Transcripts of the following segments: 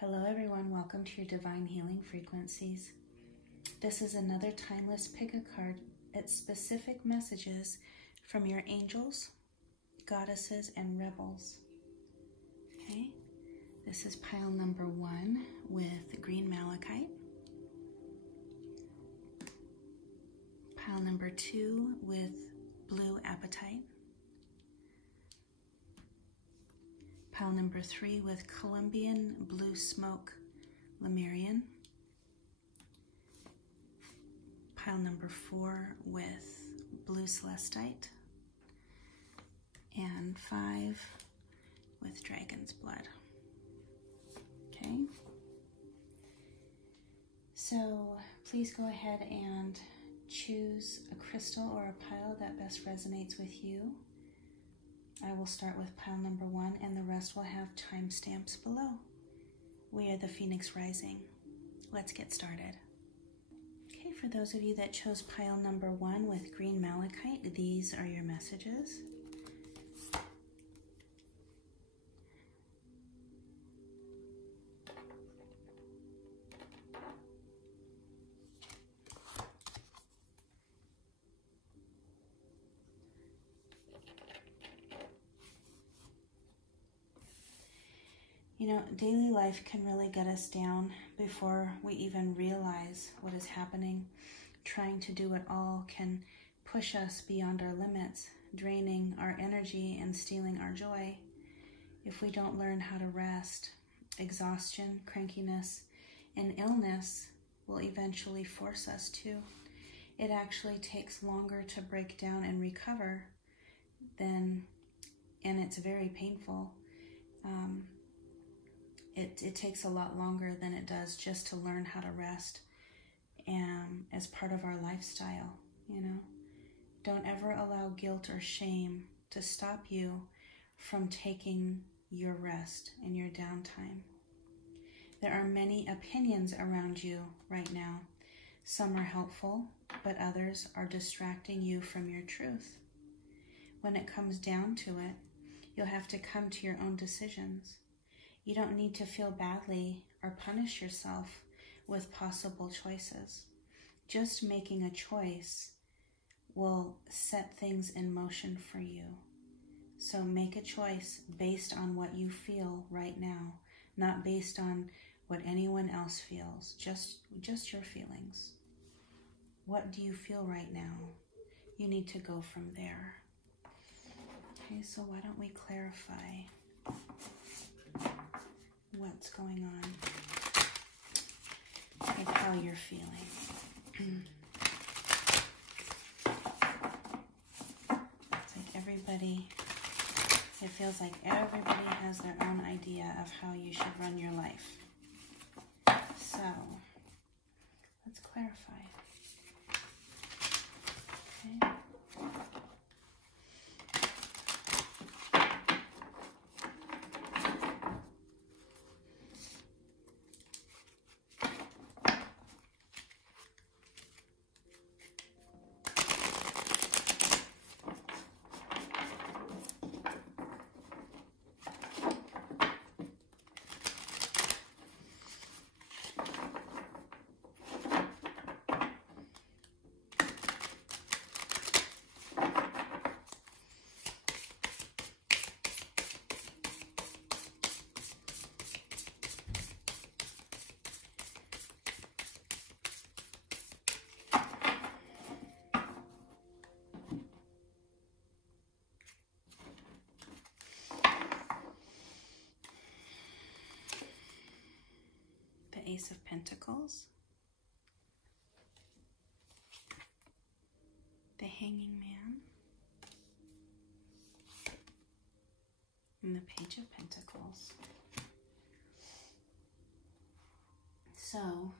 Hello everyone, welcome to your Divine Healing Frequencies. This is another timeless pick a card. It's specific messages from your angels, goddesses, and rebels. Okay, this is pile number 1 with green malachite. Pile number 2 with blue apatite. Pile number 3 with Columbian blue smoke Lemurian. Pile number 4 with blue Celestite. And 5 with dragon's blood. Okay. So please go ahead and choose a crystal or a pile that best resonates with you. I will start with pile number 1 and the rest will have timestamps below. We are the Phoenix Rising. Let's get started. Okay, for those of you that chose pile number 1 with green malachite, these are your messages. You know, daily life can really get us down before we even realize what is happening. Trying to do it all can push us beyond our limits, draining our energy and stealing our joy. If we don't learn how to rest, exhaustion, crankiness, and illness will eventually force us to. It actually takes longer to break down and recover and it's very painful. It takes a lot longer than it does just to learn how to rest as part of our lifestyle, you know. Don't ever allow guilt or shame to stop you from taking your rest and your downtime. There are many opinions around you right now. Some are helpful, but others are distracting you from your truth. When it comes down to it, you'll have to come to your own decisions. You don't need to feel badly or punish yourself with possible choices. Just making a choice will set things in motion for you. So make a choice based on what you feel right now, not based on what anyone else feels, just your feelings. What do you feel right now? You need to go from there. Okay, so why don't we clarify what's going on and how you're feeling. It's like it feels like everybody has their own idea of how you should run your life. So, let's clarify. Okay. Ace of Pentacles, the Hanging Man, and the Page of Pentacles. So,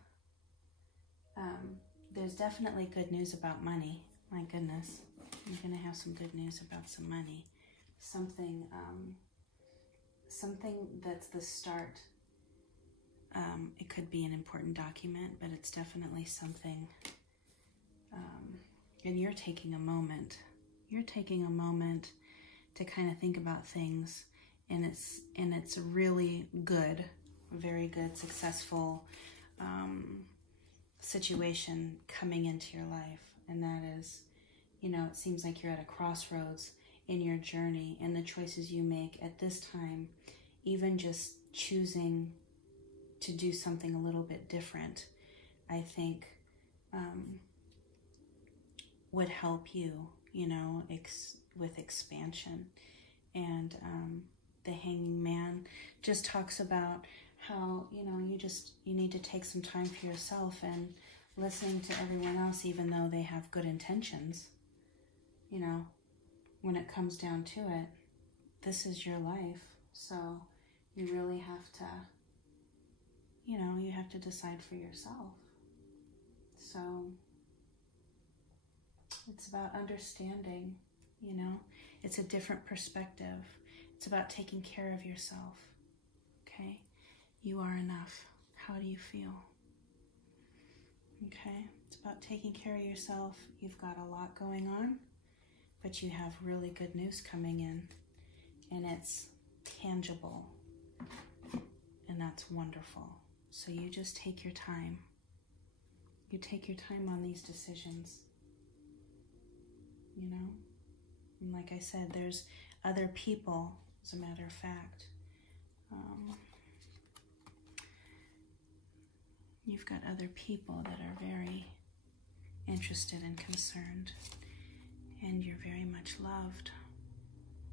there's definitely good news about money. My goodness, I'm going to have some good news about some money. Something that's the start. It could be an important document, but it's definitely something, and you're taking a moment. You're taking a moment to kind of think about things, and it's really good, very good, successful situation coming into your life. And that is, you know, it seems like you're at a crossroads in your journey, and the choices you make at this time, even just choosing to do something a little bit different, I think would help you, you know, with expansion. And the Hanging Man just talks about how, you know, you need to take some time for yourself, and listening to everyone else, even though they have good intentions, you know, when it comes down to it, this is your life. So you really have to, you know, you have to decide for yourself. So it's about understanding, you know, it's a different perspective. It's about taking care of yourself, okay? You are enough. How do you feel? Okay, it's about taking care of yourself. You've got a lot going on, but you have really good news coming in, and it's tangible, and that's wonderful. So you just take your time. You take your time on these decisions, you know? And like I said, there's other people, as a matter of fact. You've got other people that are very interested and concerned, and you're very much loved,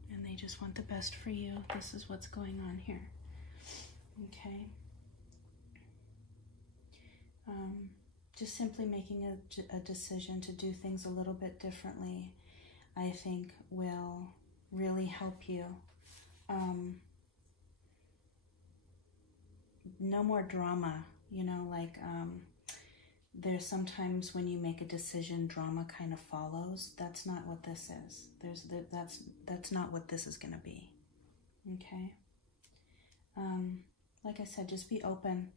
and they just want the best for you. This is what's going on here, okay? Just simply making a decision to do things a little bit differently, I think, will really help you. No more drama, you know, like there's sometimes when you make a decision, drama kind of follows. That's not what this is. That's not what this is going to be, okay? Like I said, just be open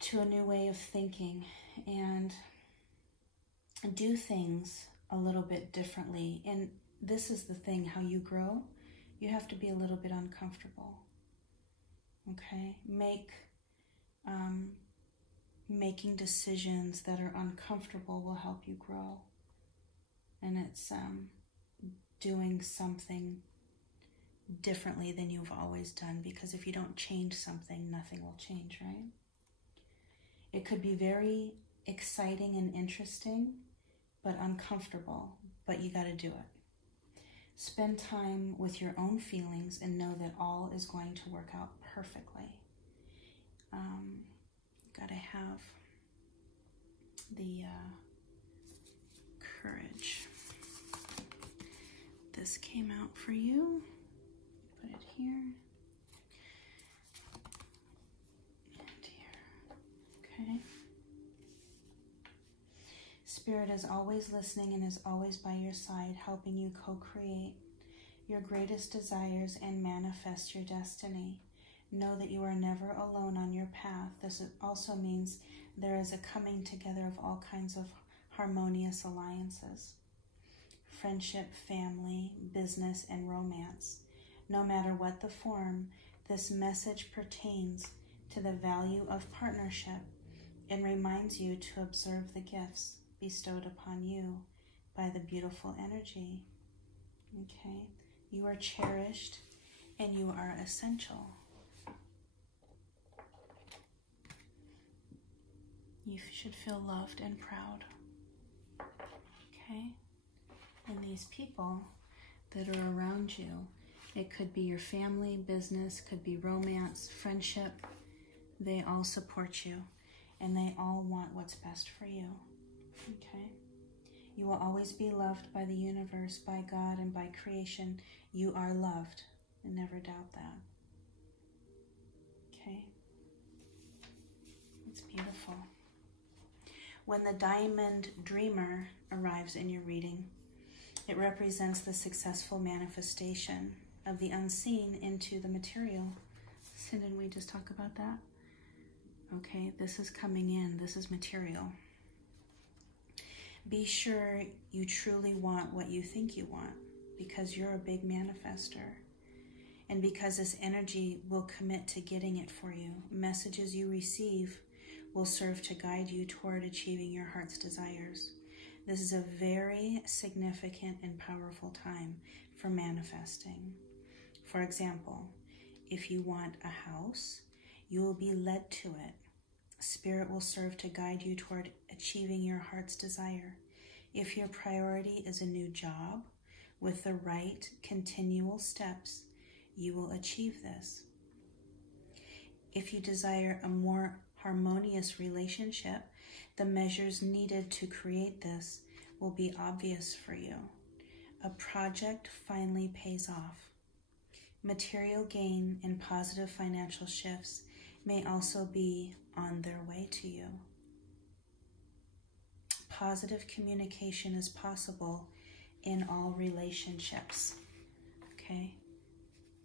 to a new way of thinking and do things a little bit differently. And this is the thing, how you grow, you have to be a little bit uncomfortable, okay? Making decisions that are uncomfortable will help you grow. And it's doing something differently than you've always done, because if you don't change something, nothing will change, right? It could be very exciting and interesting, but uncomfortable, but you got to do it. Spend time with your own feelings and know that all is going to work out perfectly. Got to have the courage. This came out for you. Put it here and here. Okay. Spirit is always listening and is always by your side, helping you co-create your greatest desires and manifest your destiny. Know that you are never alone on your path. This also means there is a coming together of all kinds of harmonious alliances. Friendship, family, business, and romance. No matter what the form, this message pertains to the value of partnership and reminds you to observe the gifts bestowed upon you by the beautiful energy. Okay? You are cherished and you are essential. You should feel loved and proud. Okay? And these people that are around you, it could be your family, business, could be romance, friendship. They all support you and they all want what's best for you. Okay? You will always be loved by the universe, by God, and by creation. You are loved, and never doubt that. Okay? It's beautiful. When the Diamond Dreamer arrives in your reading, it represents the successful manifestation of the unseen into the material. So didn't we just talk about that? Okay, this is coming in. This is material. Be sure you truly want what you think you want, because you're a big manifester. And because this energy will commit to getting it for you, messages you receive will serve to guide you toward achieving your heart's desires. This is a very significant and powerful time for manifesting. For example, if you want a house, you will be led to it. Spirit will serve to guide you toward achieving your heart's desire. If your priority is a new job, with the right continual steps, you will achieve this. If you desire a more harmonious relationship, the measures needed to create this will be obvious for you. A project finally pays off. Material gain and positive financial shifts may also be on their way to you. Positive communication is possible in all relationships. Okay?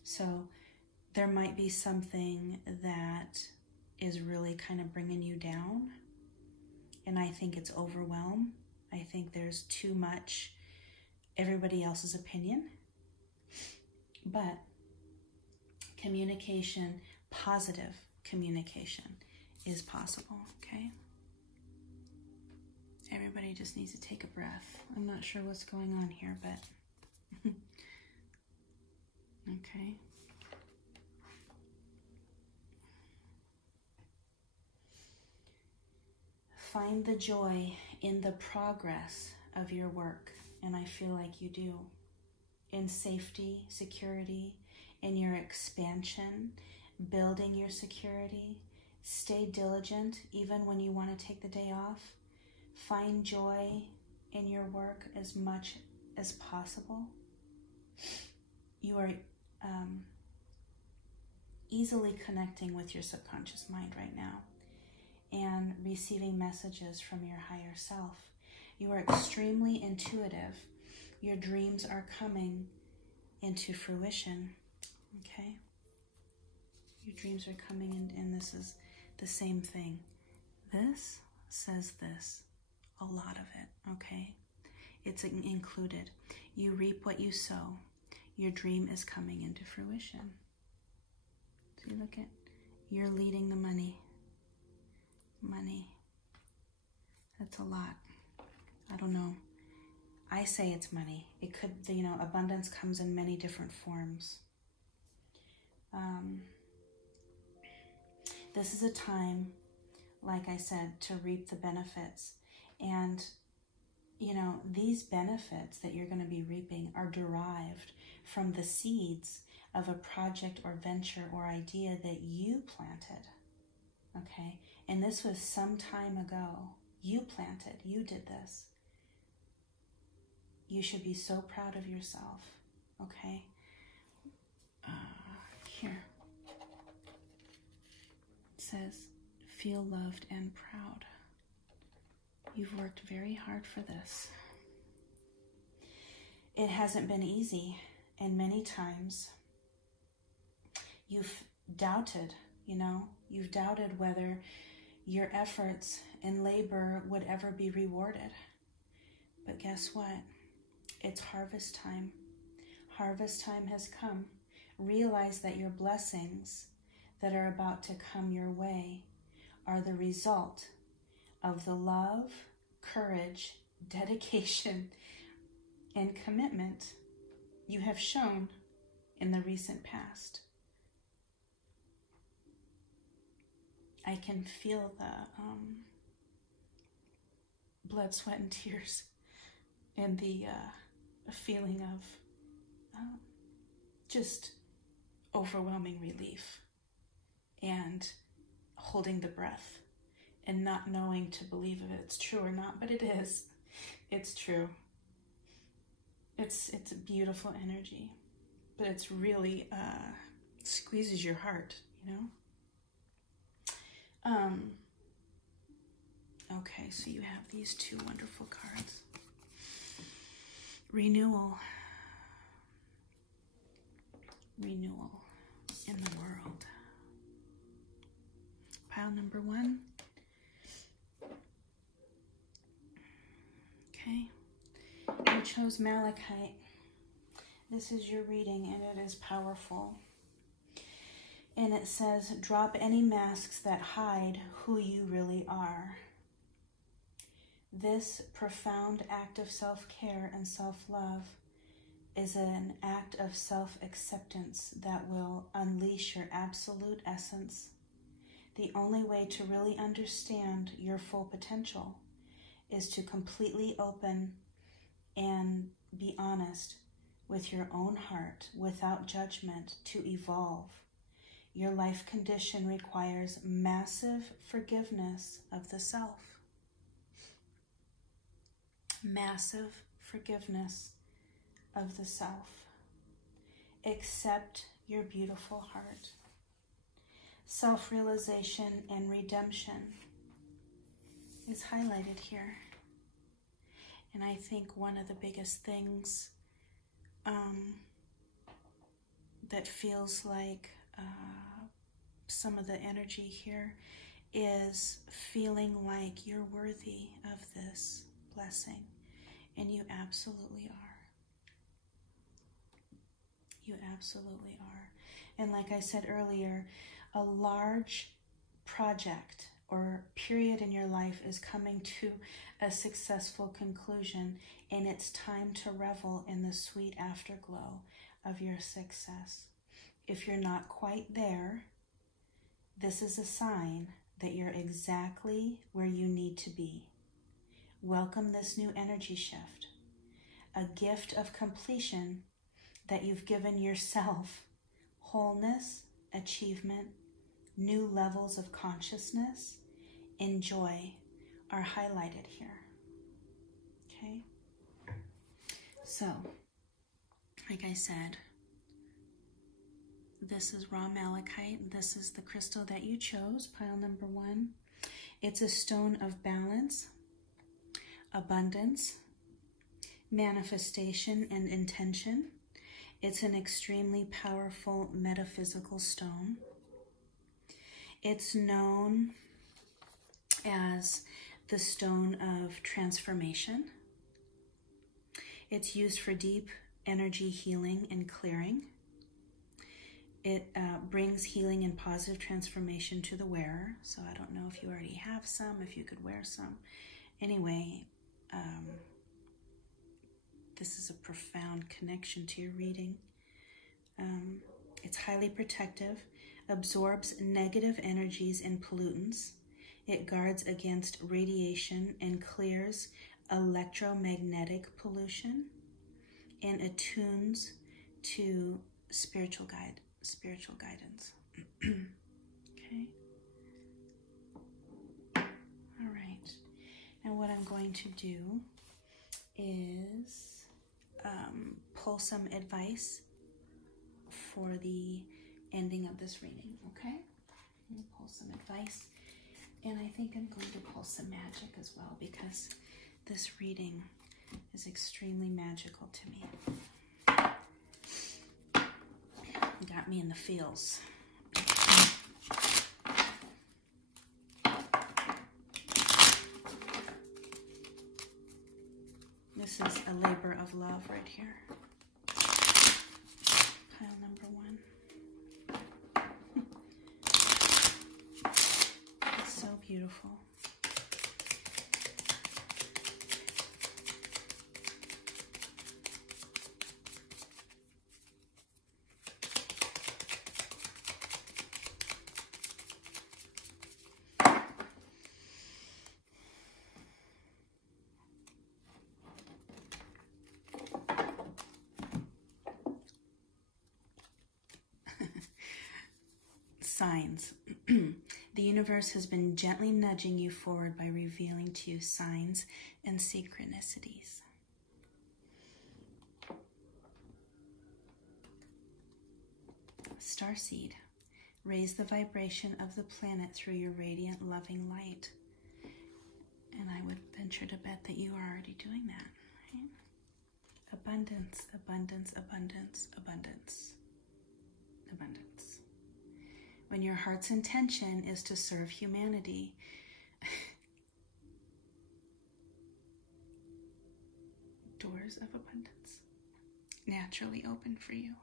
So there might be something that is really kind of bringing you down, and I think it's overwhelm. I think there's too much everybody else's opinion. But communication, positive communication, is possible, okay? Everybody just needs to take a breath. I'm not sure what's going on here, but okay. Find the joy in the progress of your work, and I feel like you do. In safety, security, in your expansion, building your security. Stay diligent even when you want to take the day off. Find joy in your work as much as possible. You are easily connecting with your subconscious mind right now and receiving messages from your higher self. You are extremely intuitive. Your dreams are coming into fruition, okay? Your dreams are coming in, and this is the same thing. This says this, a lot of it, okay? It's included. You reap what you sow. Your dream is coming into fruition. See, look at, you're leading the money. Money. That's a lot. I don't know. I say it's money. It could, abundance comes in many different forms. This is a time, like I said, to reap the benefits. And, these benefits that you're going to be reaping are derived from the seeds of a project or venture or idea that you planted. Okay? And this was some time ago. You planted. You did this. You should be so proud of yourself. Okay? Here. It says, feel loved and proud. You've worked very hard for this. It hasn't been easy, and many times you've doubted, you've doubted whether your efforts and labor would ever be rewarded. But guess what? It's harvest time. Harvest time has come. Realize that your blessings that are about to come your way are the result of the love, courage, dedication, and commitment you have shown in the recent past. I can feel the blood, sweat, and tears, and the feeling of just overwhelming relief and holding the breath and not knowing to believe if it's true or not, but it is. It's true. It's a beautiful energy, but it's really squeezes your heart, Okay, so you have these two wonderful cards. Renewal. Renewal in the world. Pile number 1. Okay. You chose Malachite. This is your reading, and it is powerful. And it says, drop any masks that hide who you really are. This profound act of self-care and self-love is an act of self-acceptance that will unleash your absolute essence. The only way to really understand your full potential is to completely open and be honest with your own heart without judgment to evolve. Your life condition requires massive forgiveness of the self. Massive forgiveness of the self. Accept your beautiful heart. Self-realization and redemption is highlighted here. And I think one of the biggest things that feels like some of the energy here is feeling like you're worthy of this blessing. And you absolutely are. You absolutely are. And like I said earlier, a large project or period in your life is coming to a successful conclusion, and it's time to revel in the sweet afterglow of your success. If you're not quite there, this is a sign that you're exactly where you need to be. Welcome this new energy shift, a gift of completion that you've given yourself. Wholeness, achievement, new levels of consciousness, and joy are highlighted here. Okay? So, like I said, this is raw malachite. This is the crystal that you chose, pile number 1. It's a stone of balance, abundance, manifestation, and intention. It's an extremely powerful metaphysical stone. It's known as the stone of transformation. It's used for deep energy healing and clearing. It brings healing and positive transformation to the wearer. So I don't know if you already have some, if you could wear some. Anyway, this is a profound connection to your reading. It's highly protective, absorbs negative energies and pollutants. It guards against radiation and clears electromagnetic pollution, and attunes to spiritual guidance. Okay. All right. Now what I'm going to do is pull some advice for the ending of this reading, okay? I'm going to pull some advice, and I think I'm going to pull some magic as well, because this reading is extremely magical to me. It got me in the feels. This is a labor of love right here. Pile number 1. It's so beautiful. Signs. The universe has been gently nudging you forward by revealing to you signs and synchronicities. Starseed. Raise the vibration of the planet through your radiant, loving light. And I would venture to bet that you are already doing that. Right? Abundance, abundance, abundance, abundance, abundance. When your heart's intention is to serve humanity, doors of abundance naturally open for you.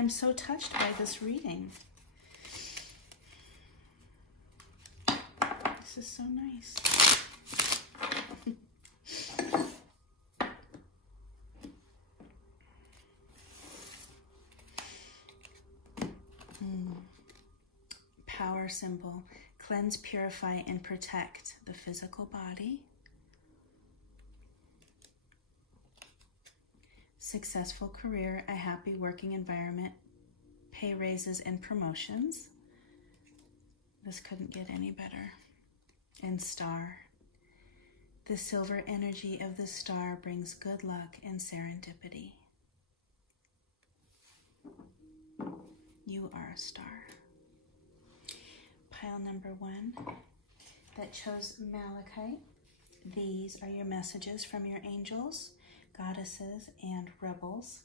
I'm so touched by this reading. This is so nice. Power symbol. Cleanse, purify, and protect the physical body. Successful career, a happy working environment, pay raises and promotions. This couldn't get any better. And star. The silver energy of the star brings good luck and serendipity. You are a star. Pile number 1 that chose Malachite. These are your messages from your angels, goddesses, and rebels.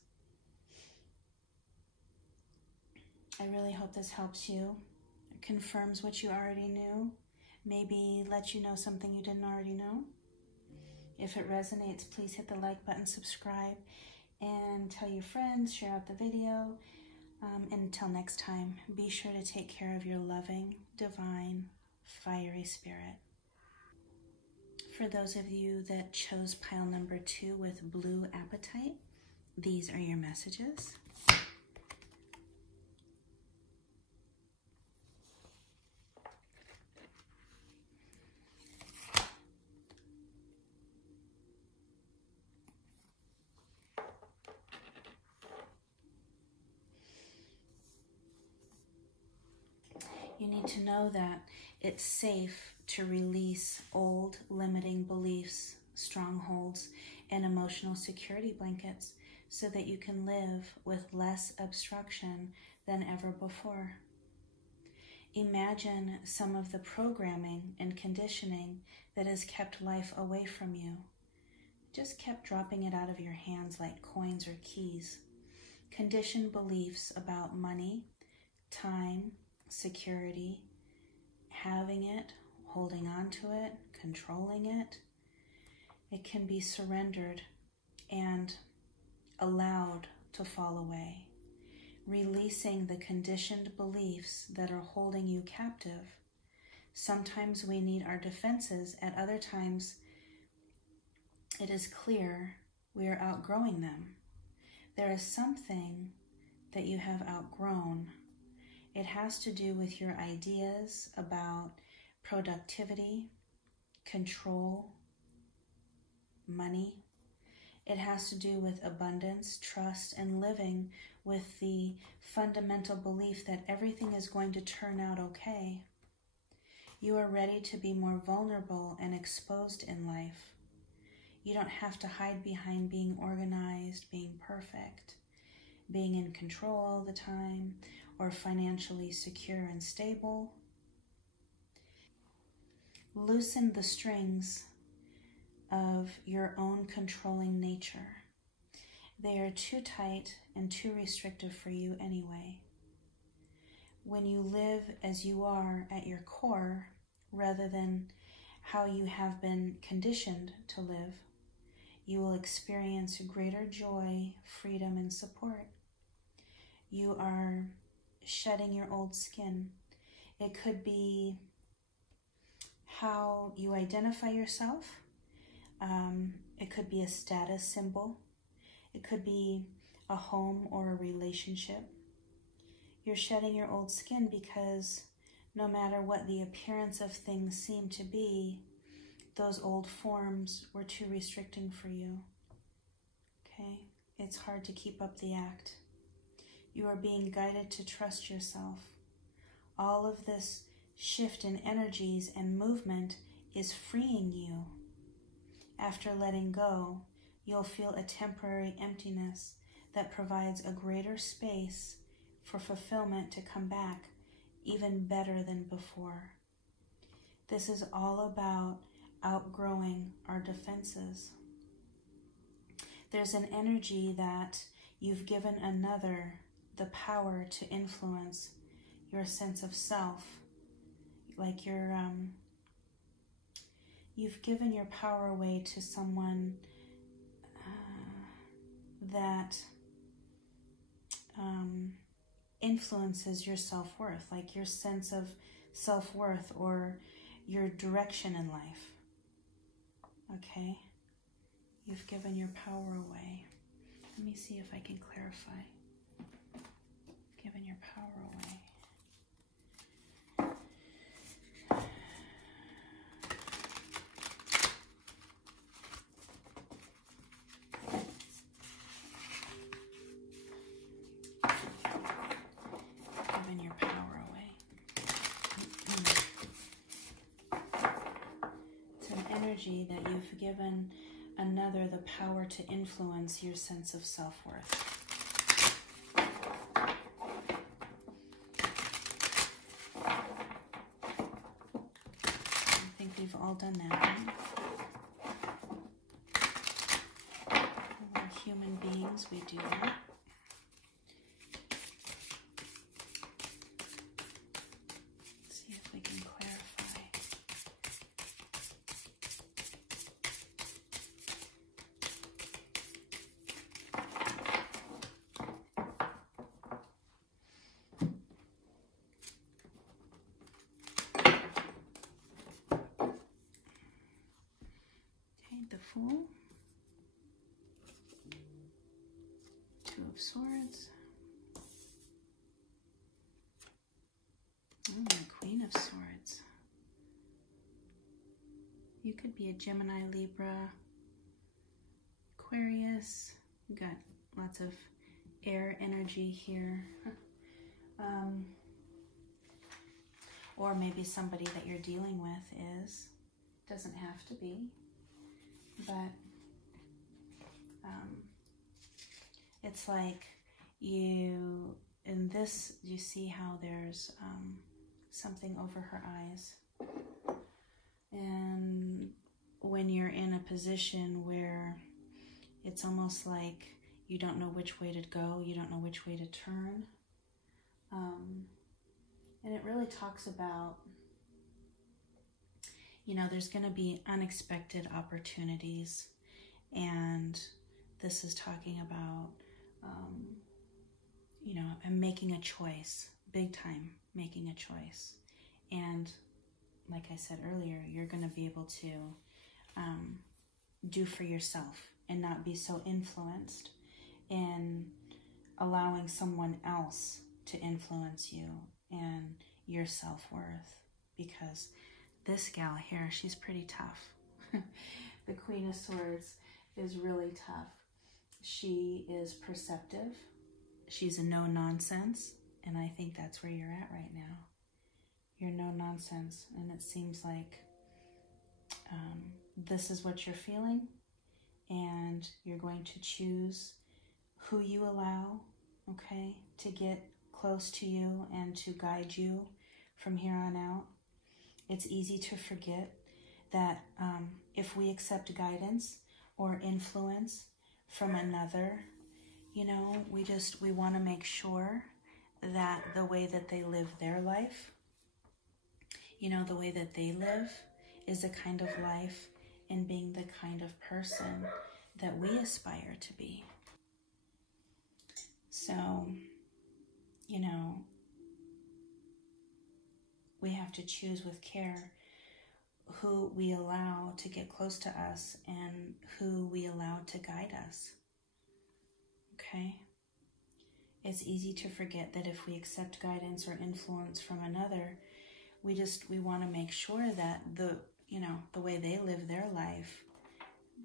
I really hope this helps you. It confirms what you already knew. Maybe lets you know something you didn't already know. If it resonates, please hit the like button, subscribe, and tell your friends, share out the video. And until next time, be sure to take care of your loving, divine, fiery spirit. For those of you that chose pile number 2 with blue apatite, these are your messages. You need to know that it's safe to release old limiting beliefs, strongholds, and emotional security blankets so that you can live with less obstruction than ever before. Imagine some of the programming and conditioning that has kept life away from you. Just kept dropping it out of your hands like coins or keys. Conditioned beliefs about money, time, security, having it, holding on to it, controlling it. It can be surrendered and allowed to fall away. Releasing the conditioned beliefs that are holding you captive. Sometimes we need our defenses, at other times it is clear we are outgrowing them. There is something that you have outgrown. It has to do with your ideas about productivity, control, money. It has to do with abundance, trust, and living with the fundamental belief that everything is going to turn out okay. You are ready to be more vulnerable and exposed in life. You don't have to hide behind being organized, being perfect, being in control all the time, or financially secure and stable. Loosen the strings of your own controlling nature. They are too tight and too restrictive for you anyway. When you live as you are at your core, rather than how you have been conditioned to live, you will experience greater joy, freedom, and support. You are shedding your old skin. It could be how you identify yourself. It could be a status symbol. It could be a home or a relationship. You're shedding your old skin because no matter what the appearance of things seem to be, those old forms were too restricting for you. Okay? It's hard to keep up the act. You are being guided to trust yourself. All of this shift in energies and movement is freeing you. After letting go, you'll feel a temporary emptiness that provides a greater space for fulfillment to come back even better than before. This is all about outgrowing our defenses. There's an energy that you've given another the power to influence your sense of self. Like you've given your power away to someone that influences your self-worth, like your sense of self-worth or your direction in life. Okay? You've given your power away. Let me see if I can clarify. Given your power away. Given your power away. It's an energy that you've given another the power to influence your sense of self-worth. I think we've all done that, right? We're human beings, we do that. Let's see if we can clarify. The Fool, Two of Swords, the Queen of Swords. You could be a Gemini, Libra, Aquarius. You got lots of air energy here. Or maybe somebody that you're dealing with is. Doesn't have to be. But it's like you, in this, you see how there's something over her eyes. And when you're in a position where it's almost like you don't know which way to go, you don't know which way to turn. And it really talks about, you know, there's going to be unexpected opportunities, and this is talking about, you know, I'm making a choice, big time making a choice. And like I said earlier, you're going to be able to do for yourself and not be so influenced in allowing someone else to influence you and your self-worth, because this gal here, she's pretty tough. The Queen of Swords is really tough. She is perceptive. She's a no-nonsense, and I think that's where you're at right now. You're no-nonsense, and it seems like this is what you're feeling, and you're going to choose who you allow, okay, to get close to you and to guide you from here on out. It's easy to forget that if we accept guidance or influence from another, you know, we want to make sure that the way that they live their life, you know, the way that they live is the kind of life and being the kind of person that we aspire to be. So, you know, we have to choose with care who we allow to get close to us and who we allow to guide us. Okay? It's easy to forget that if we accept guidance or influence from another, we want to make sure that the way they live their life,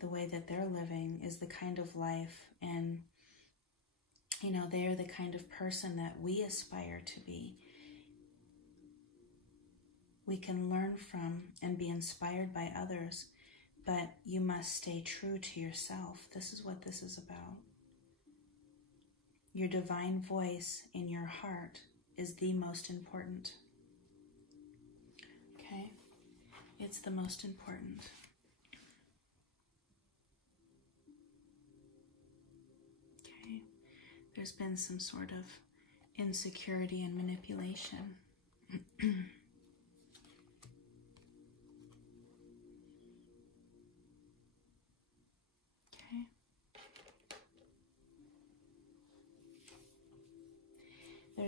the way that they're living is the kind of life, and you know, they are the kind of person that we aspire to be. We can learn from and be inspired by others, but you must stay true to yourself. This is what this is about. Your divine voice in your heart is the most important. Okay? It's the most important. Okay? There's been some sort of insecurity and manipulation.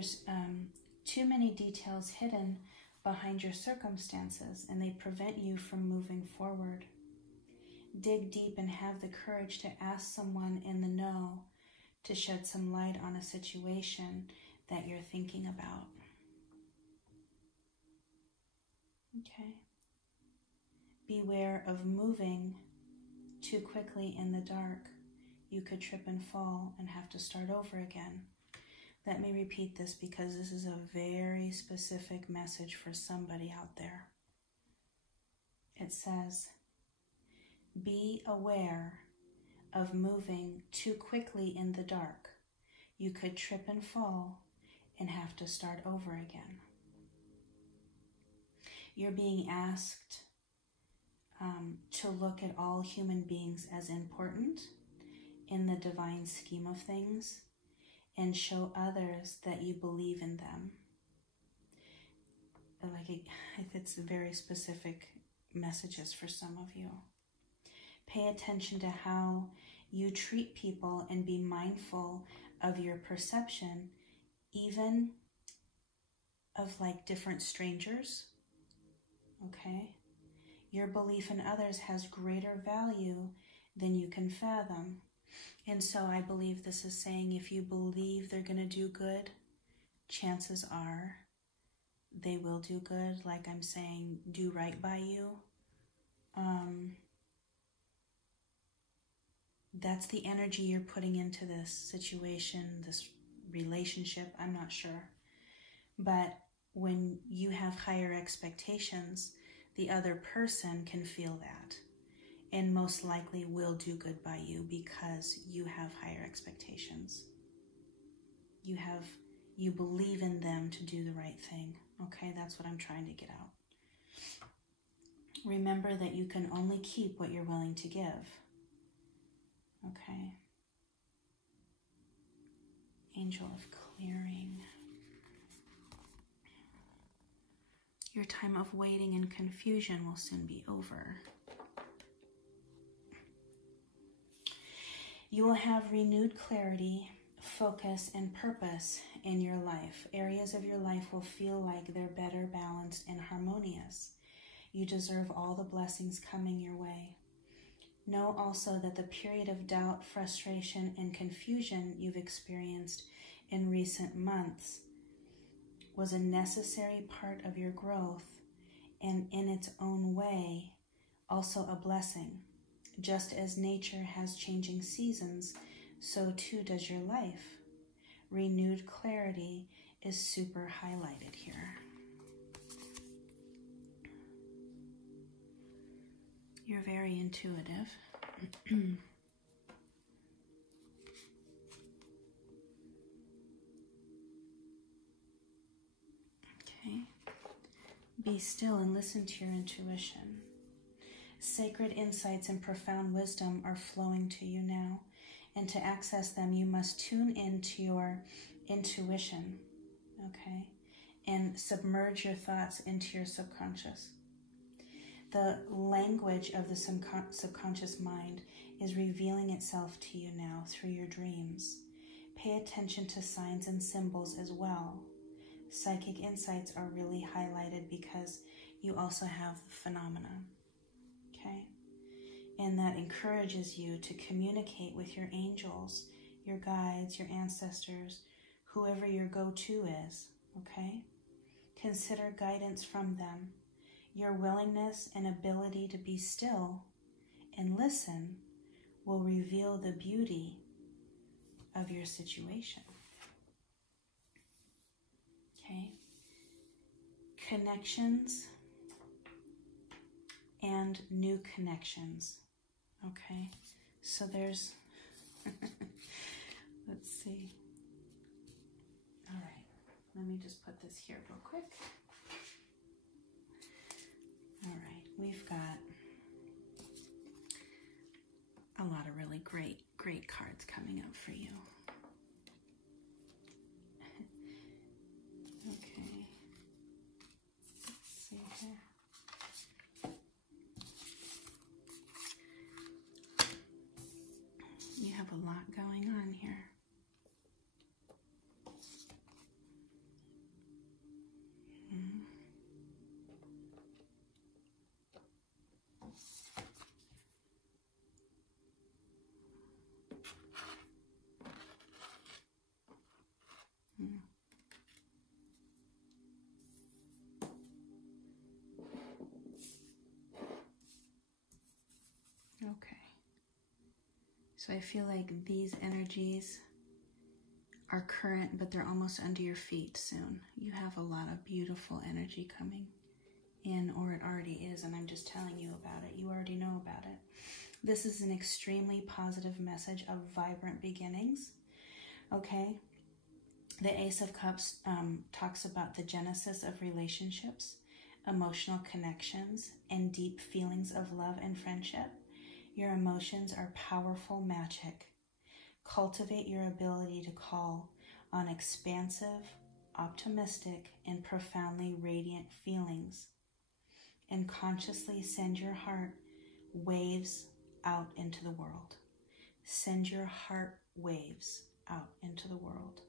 there's too many details hidden behind your circumstances, and they prevent you from moving forward. Dig deep and have the courage to ask someone in the know to shed some light on a situation that you're thinking about. Okay. Beware of moving too quickly in the dark. You could trip and fall and have to start over again. Let me repeat this because this is a very specific message for somebody out there. It says, be aware of moving too quickly in the dark. You could trip and fall and have to start over again. You're being asked to look at all human beings as important in the divine scheme of things and show others that you believe in them. It's very specific messages for some of you. Pay attention to how you treat people and be mindful of your perception, even of different strangers. Okay? Your belief in others has greater value than you can fathom. And so I believe this is saying if you believe they're going to do good, chances are they will do good. Like I'm saying, do right by you. That's the energy you're putting into this situation, this relationship, I'm not sure. But when you have higher expectations, the other person can feel that and most likely will do good by you because you have higher expectations. You believe in them to do the right thing. Okay, that's what I'm trying to get out. Remember that you can only keep what you're willing to give. Okay. Angel of clearing. Your time of waiting and confusion will soon be over. You will have renewed clarity, focus, and purpose in your life. Areas of your life will feel like they're better balanced and harmonious. You deserve all the blessings coming your way. Know also that the period of doubt, frustration, and confusion you've experienced in recent months was a necessary part of your growth and in its own way also a blessing. Just as nature has changing seasons, so too does your life. Renewed clarity is super highlighted here. You're very intuitive. Okay. Be still and listen to your intuition. Sacred insights and profound wisdom are flowing to you now, and to access them, you must tune into your intuition, okay, and submerge your thoughts into your subconscious. The language of the subconscious mind is revealing itself to you now through your dreams. Pay attention to signs and symbols as well. Psychic insights are really highlighted because you also have the phenomena. Okay? And that encourages you to communicate with your angels, your guides, your ancestors, whoever your go-to is. Okay? Consider guidance from them. Your willingness and ability to be still and listen will reveal the beauty of your situation. Okay? Connections and new connections. Okay? So there's, let's see. All right. Let me just put this here real quick. All right, we've got a lot of really great cards coming up for you. Okay, let's see here. You have a lot going on here. So I feel like these energies are current, but they're almost under your feet soon. You have a lot of beautiful energy coming in, or it already is, and I'm just telling you about it. You already know about it. This is an extremely positive message of vibrant beginnings, okay? The Ace of Cups talks about the genesis of relationships, emotional connections, and deep feelings of love and friendship. Your emotions are powerful magic. Cultivate your ability to call on expansive, optimistic, and profoundly radiant feelings, and consciously send your heart waves out into the world. Send your heart waves out into the world.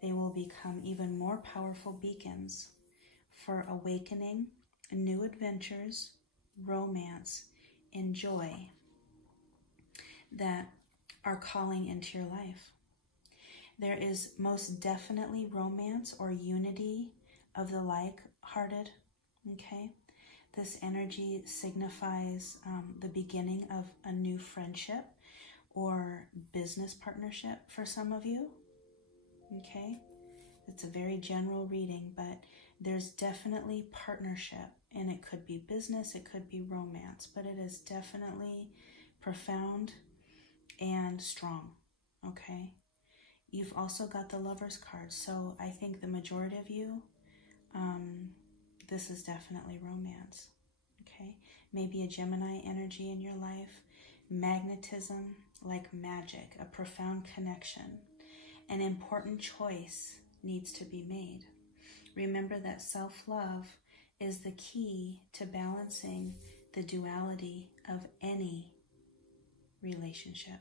They will become even more powerful beacons for awakening, new adventures, romance, and joy that are calling into your life. There is most definitely romance or unity of the like-hearted, okay? This energy signifies the beginning of a new friendship or business partnership for some of you, okay? It's a very general reading, but there's definitely partnership, and it could be business, it could be romance, but it is definitely profound and strong, okay? You've also got the Lover's card, so I think the majority of you, this is definitely romance, okay? Maybe a Gemini energy in your life, magnetism like magic, a profound connection. An important choice needs to be made. Remember that self-love is the key to balancing the duality of any relationship.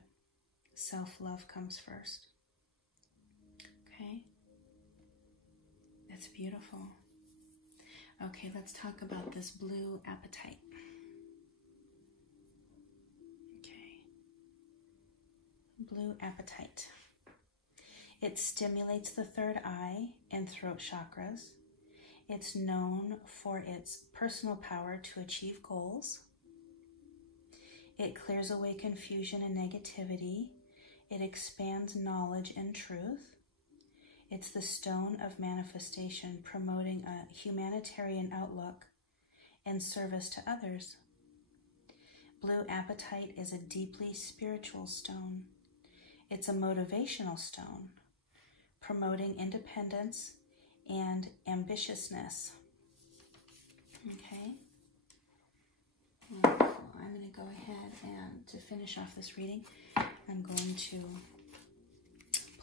Self-love comes first. Okay? That's beautiful. Okay, let's talk about this blue apatite. Okay. Blue apatite. It stimulates the third eye and throat chakras. It's known for its personal power to achieve goals. It clears away confusion and negativity. It expands knowledge and truth. It's the stone of manifestation, promoting a humanitarian outlook and service to others. Blue apatite is a deeply spiritual stone. It's a motivational stone, promoting independence and ambitiousness. Okay? Wonderful. I'm going to go ahead and to finish off this reading, I'm going to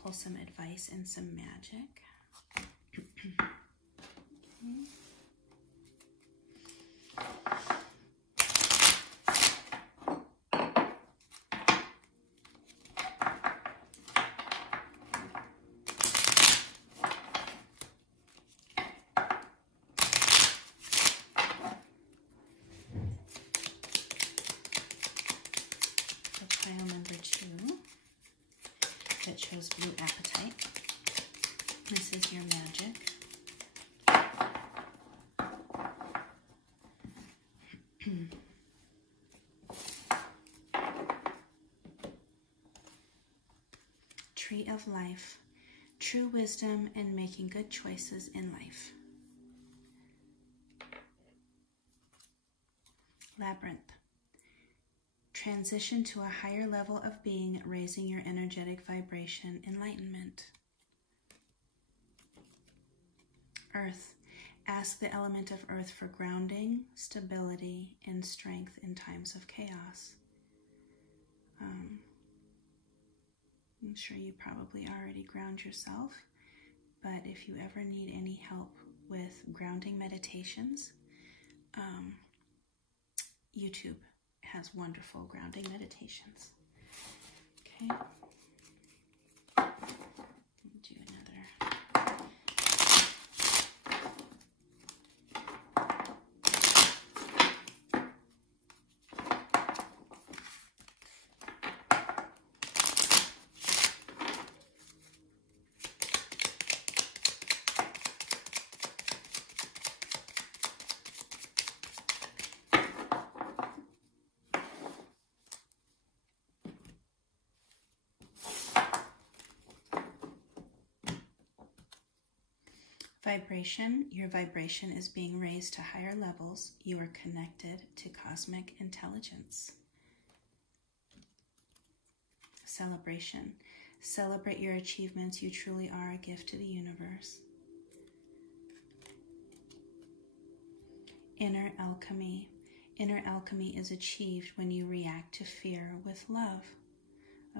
pull some advice and some magic. Okay. Pile number 2 that shows blue apatite. This is your magic. Tree of life, true wisdom and making good choices in life. Labyrinth. Transition to a higher level of being, raising your energetic vibration, enlightenment. Earth. Ask the element of earth for grounding, stability, and strength in times of chaos. I'm sure you probably already ground yourself, but if you ever need any help with grounding meditations, YouTube has wonderful grounding meditations. Okay. Do another. Vibration. Your vibration is being raised to higher levels. You are connected to cosmic intelligence. Celebration. Celebrate your achievements. You truly are a gift to the universe. Inner alchemy. Inner alchemy is achieved when you react to fear with love.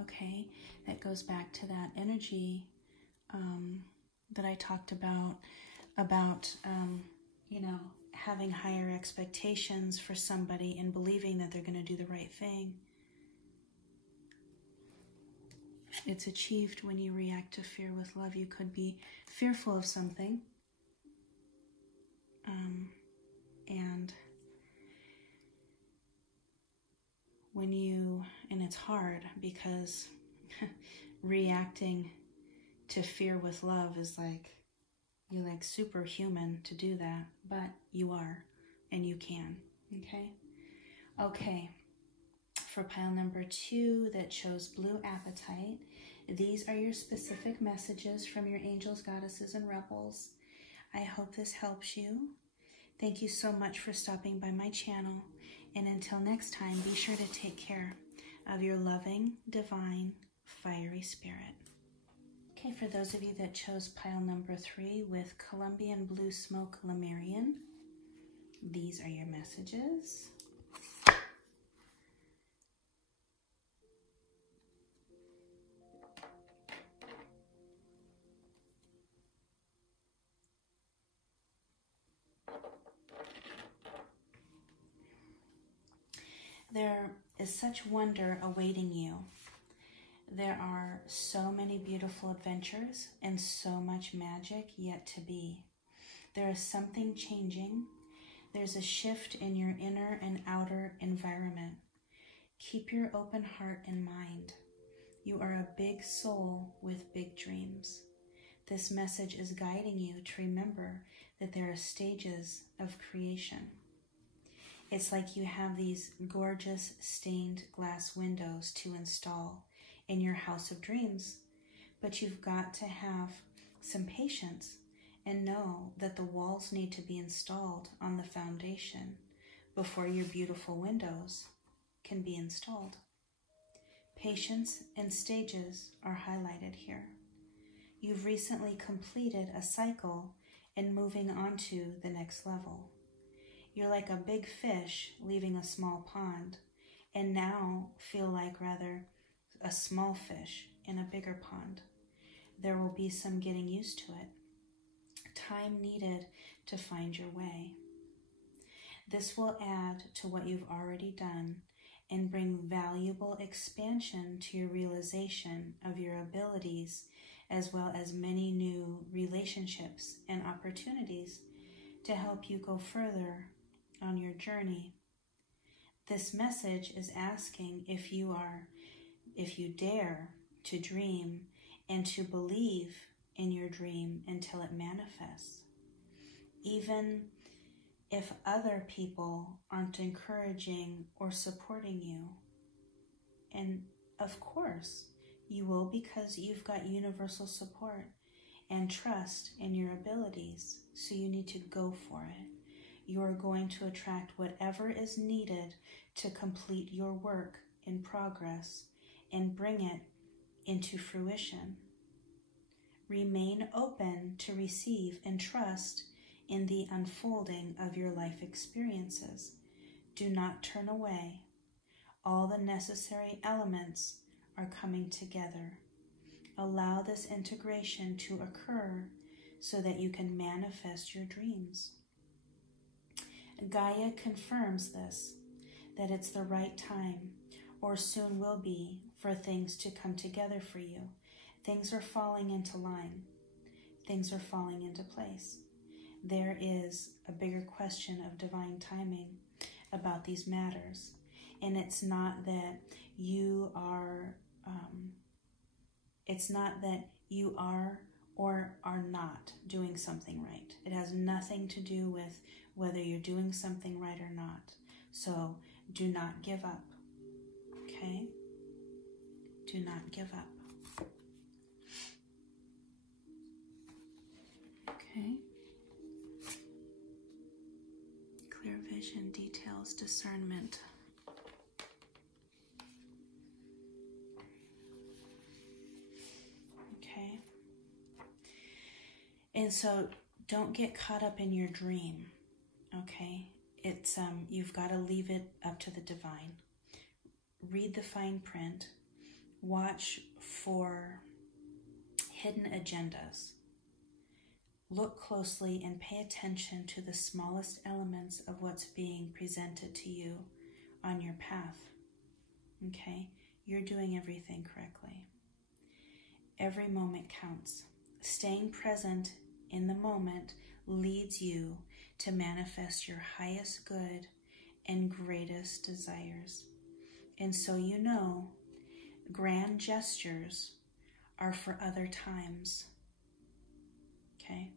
Okay, that goes back to that energy that I talked about you know, having higher expectations for somebody and believing that they're going to do the right thing. It's achieved when you react to fear with love. You could be fearful of something, and it's hard because reacting to fear with love is like, you're like superhuman to do that, but you are, and you can, okay? Okay, for pile number 2 that chose blue apatite, these are your specific messages from your angels, goddesses, and rebels. I hope this helps you. Thank you so much for stopping by my channel, and until next time, be sure to take care of your loving, divine, fiery spirit. Okay, for those of you that chose pile number 3 with Columbian blue smoke Lemurian, these are your messages. There is such wonder awaiting you. There are so many beautiful adventures and so much magic yet to be. There is something changing. There's a shift in your inner and outer environment. Keep your open heart and mind. You are a big soul with big dreams. This message is guiding you to remember that there are stages of creation. It's like you have these gorgeous stained glass windows to install in your house of dreams, but you've got to have some patience and know that the walls need to be installed on the foundation before your beautiful windows can be installed. Patience and stages are highlighted here. You've recently completed a cycle and moving on to the next level. You're like a big fish leaving a small pond, and now feel like rather a small fish in a bigger pond. There will be some getting used to it. Time needed to find your way. This will add to what you've already done and bring valuable expansion to your realization of your abilities, as well as many new relationships and opportunities to help you go further on your journey. This message is asking if you dare to dream and to believe in your dream until it manifests. Even if other people aren't encouraging or supporting you. And of course, you will, because you've got universal support and trust in your abilities, so you need to go for it. You are going to attract whatever is needed to complete your work in progress and bring it into fruition. Remain open to receive and trust in the unfolding of your life experiences. Do not turn away. All the necessary elements are coming together. Allow this integration to occur so that you can manifest your dreams. Gaia confirms this, that it's the right time, or soon will be, for things to come together for you. Things are falling into line. Things are falling into place. There is a bigger question of divine timing about these matters. And it's not that you are, or are not doing something right. It has nothing to do with whether you're doing something right or not. So do not give up, okay? Do not give up. Okay. discernment. Okay. And so don't get caught up in your dream. Okay. It's you've got to leave it up to the divine. Read the fine print. Watch for hidden agendas. Look closely and pay attention to the smallest elements of what's being presented to you on your path. Okay? You're doing everything correctly. Every moment counts. Staying present in the moment leads you to manifest your highest good and greatest desires. And so you know, grand gestures are for other times. Okay?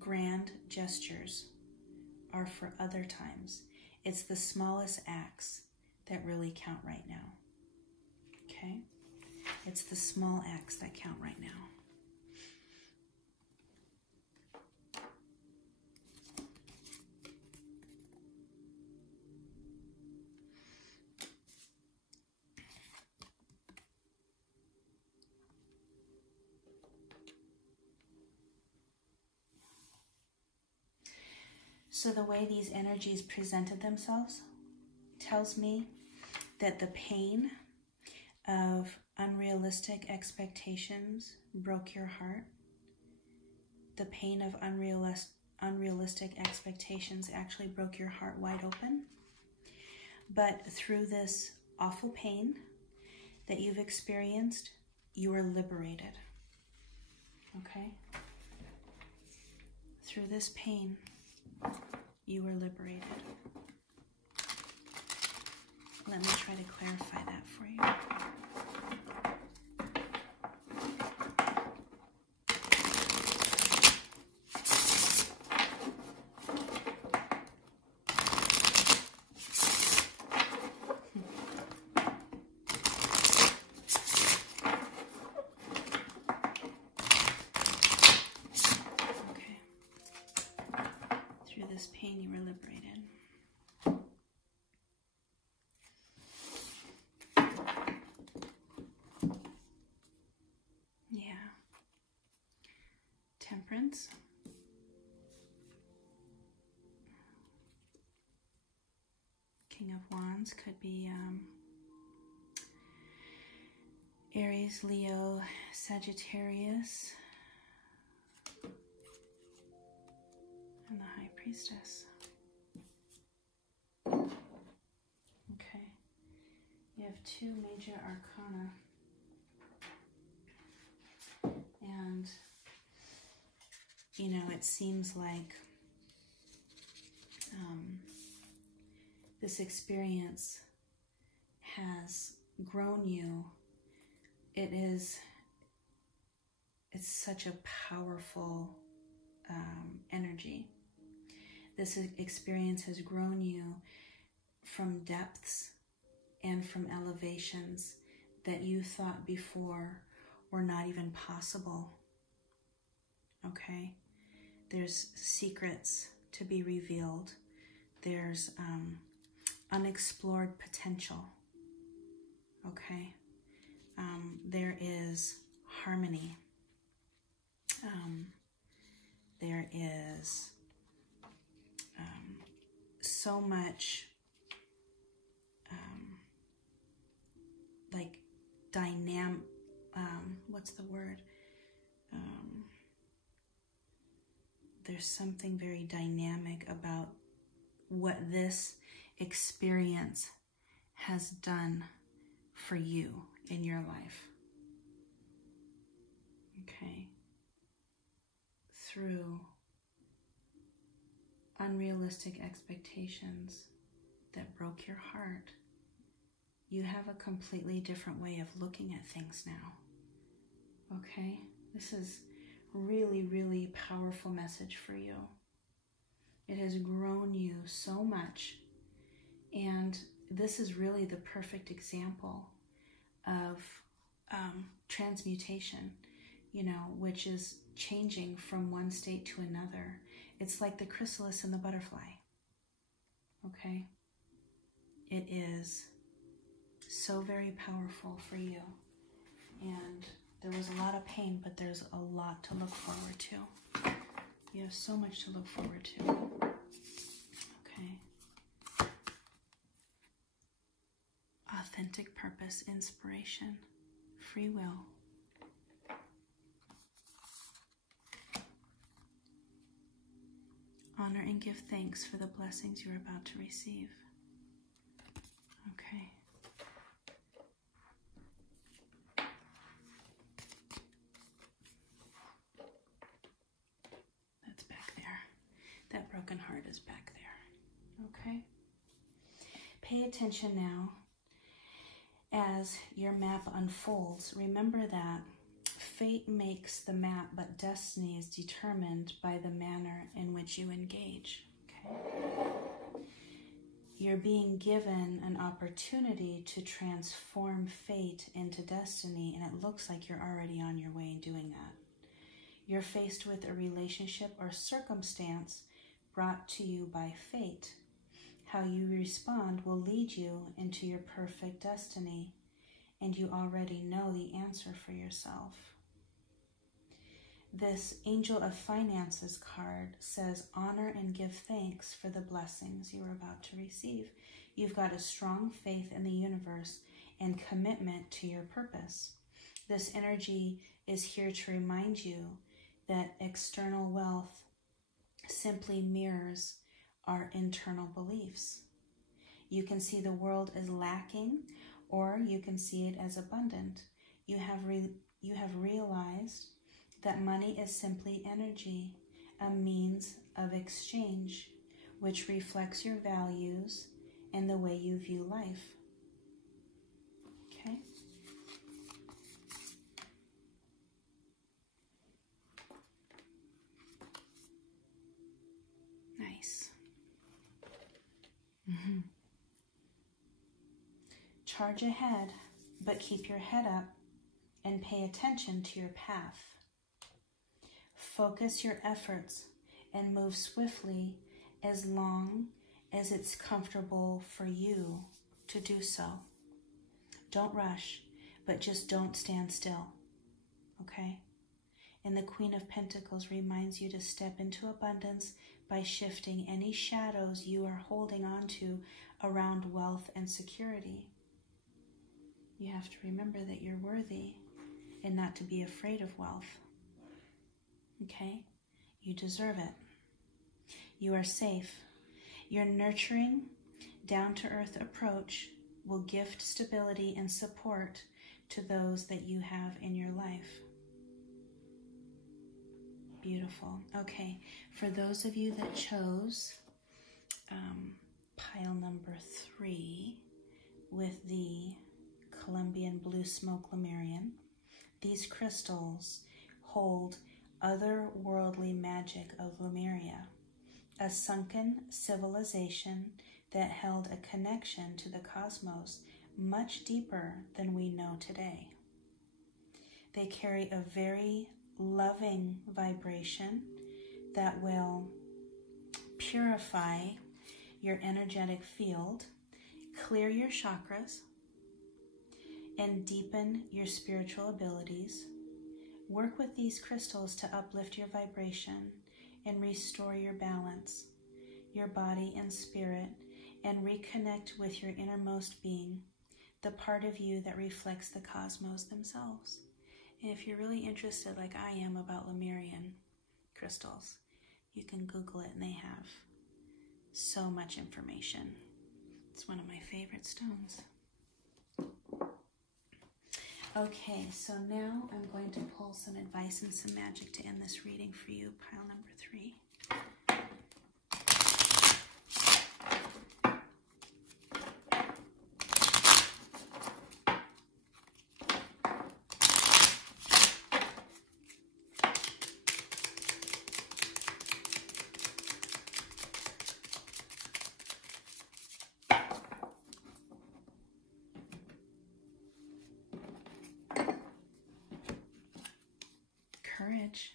Grand gestures are for other times. It's the smallest acts that really count right now. Okay? It's the small acts that count right now. So the way these energies presented themselves tells me that the pain of unrealistic expectations broke your heart. The pain of unrealistic expectations actually broke your heart wide open. But through this awful pain that you've experienced, you are liberated. Okay? Through this pain, you were liberated. Let me try to clarify that for you. This pain, you were liberated. Yeah. Temperance. King of Wands could be Aries, Leo, Sagittarius. And the High Priestess. Okay. You have two major arcana. And, you know, it seems like this experience has grown you. It's such a powerful energy. This experience has grown you from depths and from elevations that you thought before were not even possible. Okay? There's secrets to be revealed. There's unexplored potential. Okay? There is harmony. There is so much like dynamic, what's the word? There's something very dynamic about what this experience has done for you in your life. Okay. Through unrealistic expectations that broke your heart, you have a completely different way of looking at things now. Okay? This is really, really powerful message for you. It has grown you so much. And this is really the perfect example of transmutation, you know, which is changing from one state to another. It's like the chrysalis and the butterfly. Okay? it is so very powerful for you. And there was a lot of pain, but there's a lot to look forward to. You have so much to look forward to. Okay. Authentic purpose, inspiration, free will. Honor and give thanks for the blessings you're about to receive. Okay. That's back there. That broken heart is back there. Okay. Pay attention now as your map unfolds. Remember that fate makes the map, but destiny is determined by the manner in which you engage. Okay? You're being given an opportunity to transform fate into destiny, and it looks like you're already on your way in doing that. You're faced with a relationship or circumstance brought to you by fate. How you respond will lead you into your perfect destiny, and you already know the answer for yourself. This Angel of Finances card says, honor and give thanks for the blessings you are about to receive. You've got a strong faith in the universe and commitment to your purpose. This energy is here to remind you that external wealth simply mirrors our internal beliefs. You can see the world as lacking, or you can see it as abundant. You have realized that money is simply energy, a means of exchange, which reflects your values and the way you view life. Okay? Nice. Charge ahead, but keep your head up and pay attention to your path. Focus your efforts and move swiftly as long as it's comfortable for you to do so. Don't rush, but just don't stand still. Okay? And the Queen of Pentacles reminds you to step into abundance by shifting any shadows you are holding on to around wealth and security. You have to remember that you're worthy and not to be afraid of wealth. Okay? You deserve it. You are safe. Your nurturing, down-to-earth approach will gift stability and support to those that you have in your life. Beautiful. Okay, for those of you that chose pile number 3 with the Columbian Blue Smoke Lemurian, these crystals hold otherworldly magic of Lemuria, a sunken civilization that held a connection to the cosmos much deeper than we know today. They carry a very loving vibration that will purify your energetic field, clear your chakras, and deepen your spiritual abilities. Work with these crystals to uplift your vibration and restore your balance, your body and spirit, and reconnect with your innermost being, the part of you that reflects the cosmos themselves. And if you're really interested, like I am, about Lemurian crystals, you can Google it and they have so much information. It's one of my favorite stones. Okay, so now I'm going to pull some advice and some magic to end this reading for you, pile number 3. Courage.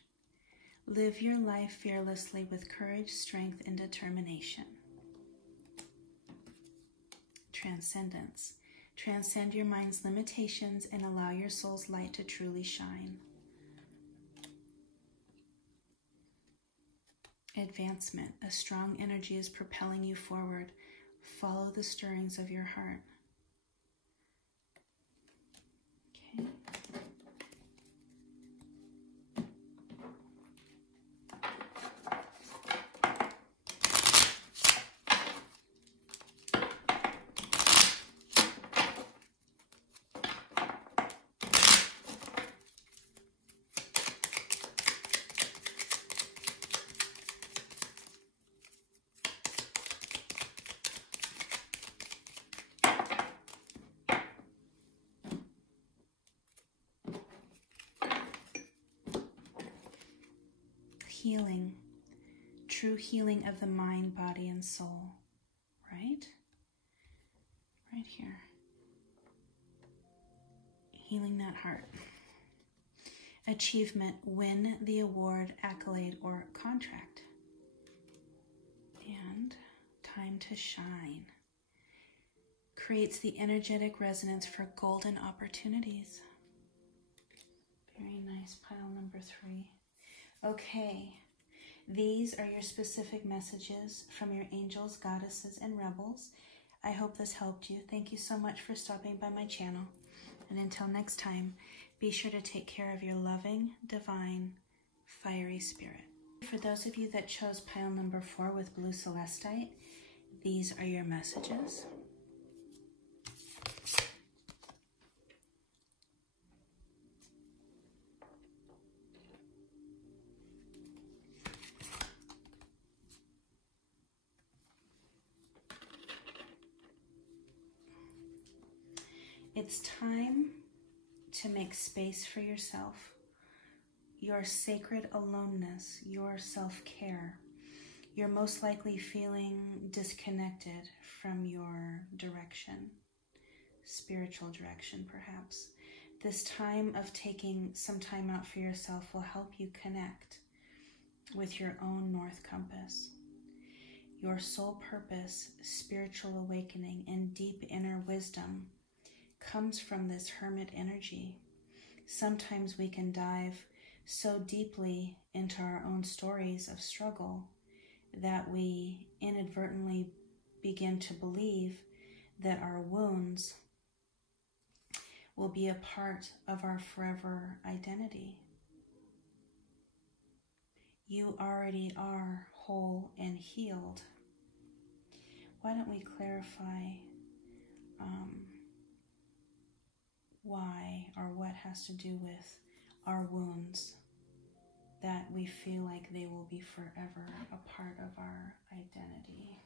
Live your life fearlessly with courage, strength, and determination. transcendence. Transcend your mind's limitations and allow your soul's light to truly shine. Advancement. A strong energy is propelling you forward. Follow the stirrings of your heart. Okay. Healing, true healing of the mind, body, and soul, right? Right here. Healing that heart. Achievement, win the award, accolade, or contract. And time to shine. Creates the energetic resonance for golden opportunities. Very nice, pile number 3. Okay, these are your specific messages from your angels, goddesses, and rebels. I hope this helped you. Thank you so much for stopping by my channel. And until next time, be sure to take care of your loving, divine, fiery spirit. For those of you that chose pile number 4 with blue celestite, these are your messages. It's time to make space for yourself, your sacred aloneness, your self-care. You're most likely feeling disconnected from your direction, spiritual direction perhaps. This time of taking some time out for yourself will help you connect with your own north compass. Your soul purpose, spiritual awakening, and deep inner wisdom comes from this hermit energy. Sometimes we can dive so deeply into our own stories of struggle that we inadvertently begin to believe that our wounds will be a part of our forever identity. You already are whole and healed. Why don't we clarify why or what has to do with our wounds that we feel like they will be forever a part of our identity.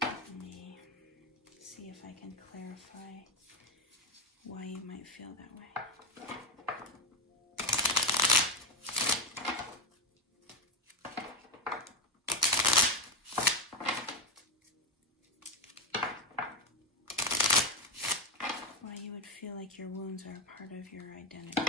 Let me see if I can clarify why you might feel that way. Feel like your wounds are a part of your identity.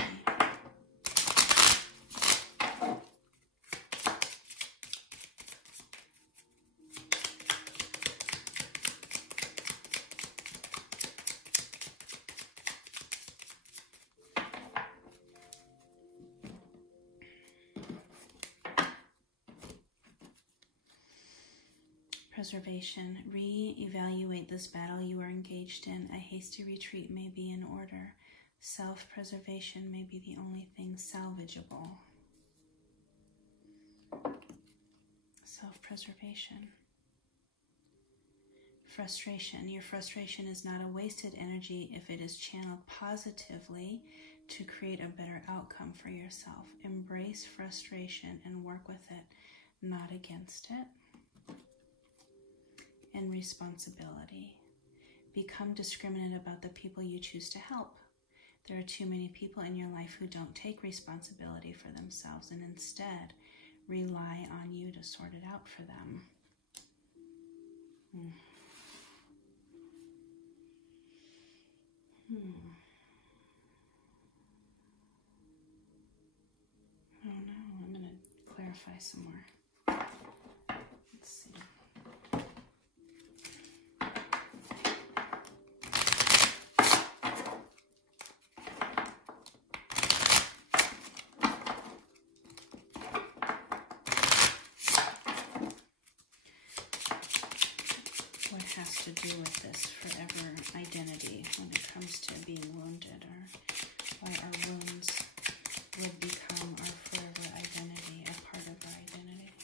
Preservation. Re-evaluate this battle you are engaged in. A hasty retreat may be in order. Self-preservation may be the only thing salvageable. Self-preservation. Frustration. Your frustration is not a wasted energy if it is channeled positively to create a better outcome for yourself. Embrace frustration and work with it, not against it. And responsibility. Become discriminate about the people you choose to help. There are too many people in your life who don't take responsibility for themselves and instead rely on you to sort it out for them. Oh no, I'm going to clarify some more. Let's see. to do with this forever identity when it comes to being wounded, or why our wounds would become our forever identity, a part of our identity.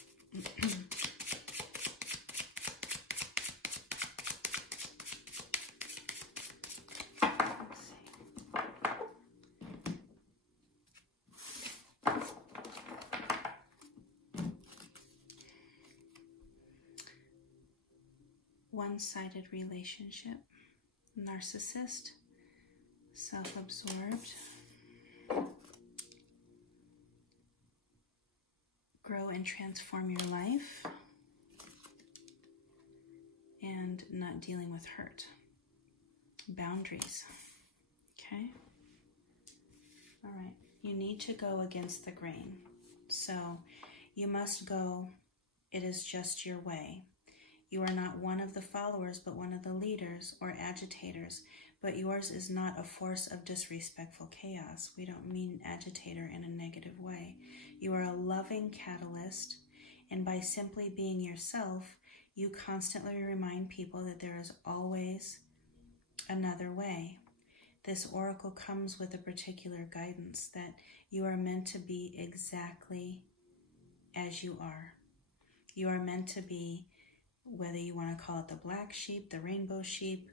One-sided relationship, narcissist, self-absorbed, grow and transform your life, and not dealing with hurt, boundaries, okay? All right, you need to go against the grain. So you must go, it is just your way. You are not one of the followers, but one of the leaders or agitators. But yours is not a force of disrespectful chaos. We don't mean agitator in a negative way. You are a loving catalyst, and by simply being yourself, you constantly remind people that there is always another way. This oracle comes with a particular guidance that you are meant to be exactly as you are. You are meant to be, whether you want to call it the black sheep, the rainbow sheep,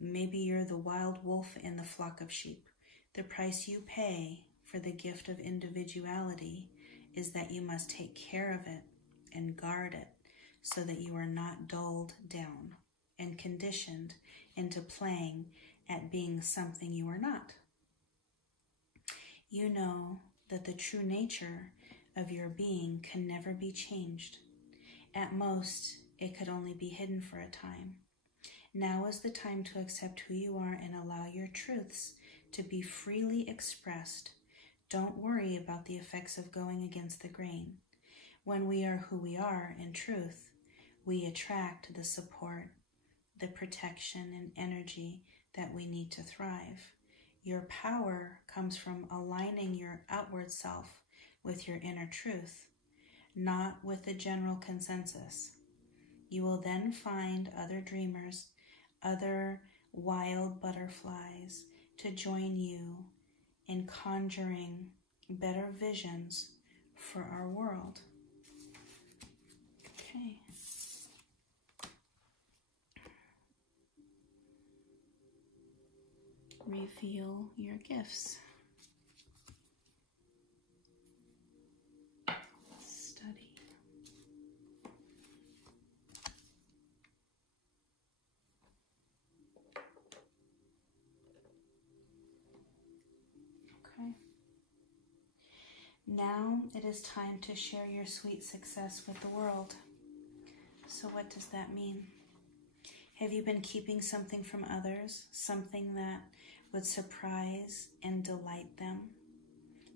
maybe you're the wild wolf in the flock of sheep. The price you pay for the gift of individuality is that you must take care of it and guard it so that you are not dulled down and conditioned into playing at being something you are not. You know that the true nature of your being can never be changed. At most, it could only be hidden for a time. Now is the time to accept who you are and allow your truths to be freely expressed. Don't worry about the effects of going against the grain. When we are who we are in truth, we attract the support, the protection, and energy that we need to thrive. Your power comes from aligning your outward self with your inner truth, not with the general consensus. You will then find other dreamers, other wild butterflies to join you in conjuring better visions for our world. Okay. Reveal your gifts. Study. Okay. Now it is time to share your sweet success with the world. So what does that mean? Have you been keeping something from others? Something that would surprise and delight them?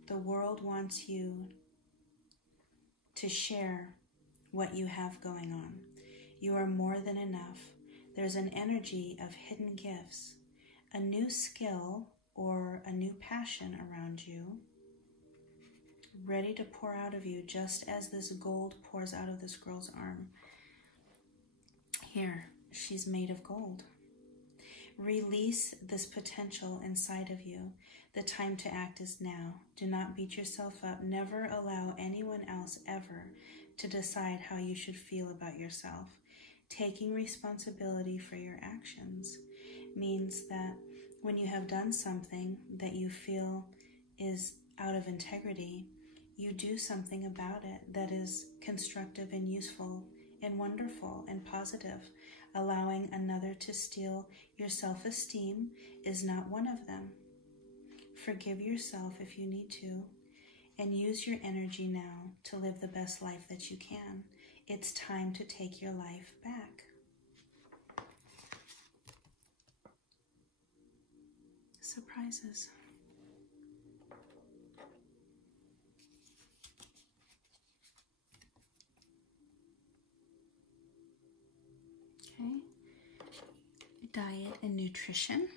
The world wants you to share what you have going on. You are more than enough. There's an energy of hidden gifts, a new skill or a new passion around you, ready to pour out of you, just as this gold pours out of this girl's arm. Here, she's made of gold. Release this potential inside of you. The time to act is now. Do not beat yourself up. Never allow anyone else ever to decide how you should feel about yourself. Taking responsibility for your actions means that when you have done something that you feel is out of integrity, you do something about it that is constructive and useful and wonderful and positive. Allowing another to steal your self-esteem is not one of them. Forgive yourself if you need to, and use your energy now to live the best life that you can. It's time to take your life back. Surprises. Okay. Diet and nutrition.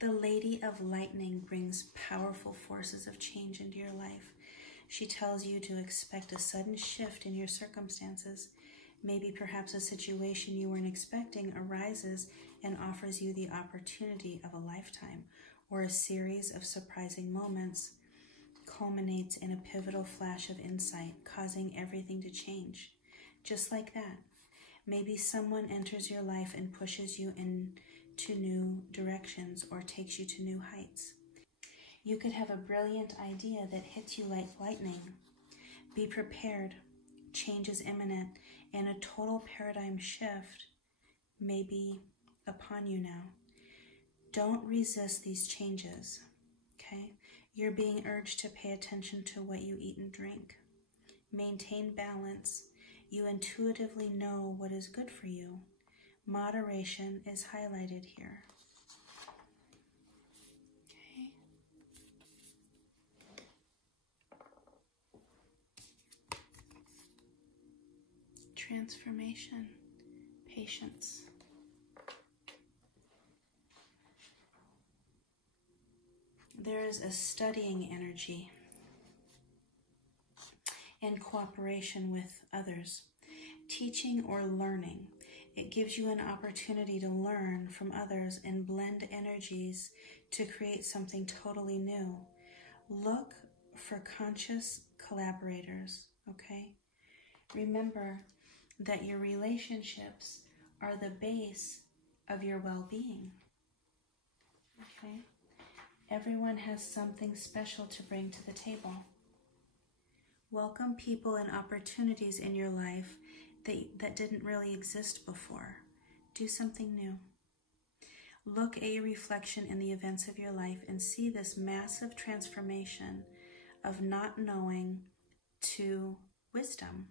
The Lady of Lightning brings powerful forces of change into your life. She tells you to expect a sudden shift in your circumstances. Maybe perhaps a situation you weren't expecting arises and offers you the opportunity of a lifetime, or a series of surprising moments culminates in a pivotal flash of insight, causing everything to change. Just like that. Maybe someone enters your life and pushes you into new directions or takes you to new heights. You could have a brilliant idea that hits you like lightning. Be prepared. Change is imminent, and a total paradigm shift may be upon you now. Don't resist these changes, okay? You're being urged to pay attention to what you eat and drink. Maintain balance. You intuitively know what is good for you. Moderation is highlighted here. Okay. Transformation, patience. There is a studying energy and cooperation with others, teaching or learning. It gives you an opportunity to learn from others and blend energies to create something totally new. Look for conscious collaborators, okay? Remember that your relationships are the base of your well-being, okay? Everyone has something special to bring to the table. Welcome people and opportunities in your life that didn't really exist before. Do something new. Look at your reflection in the events of your life and see this massive transformation of not knowing to wisdom.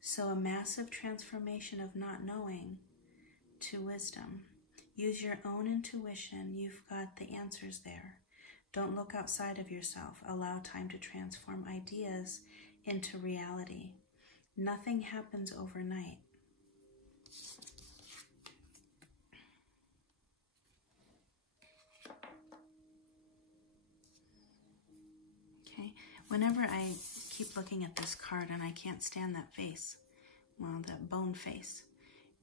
So a massive transformation of not knowing to wisdom. Use your own intuition. You've got the answers there. Don't look outside of yourself. Allow time to transform ideas into reality. Nothing happens overnight. Okay, whenever I keep looking at this card and I can't stand that face, well, that bone face,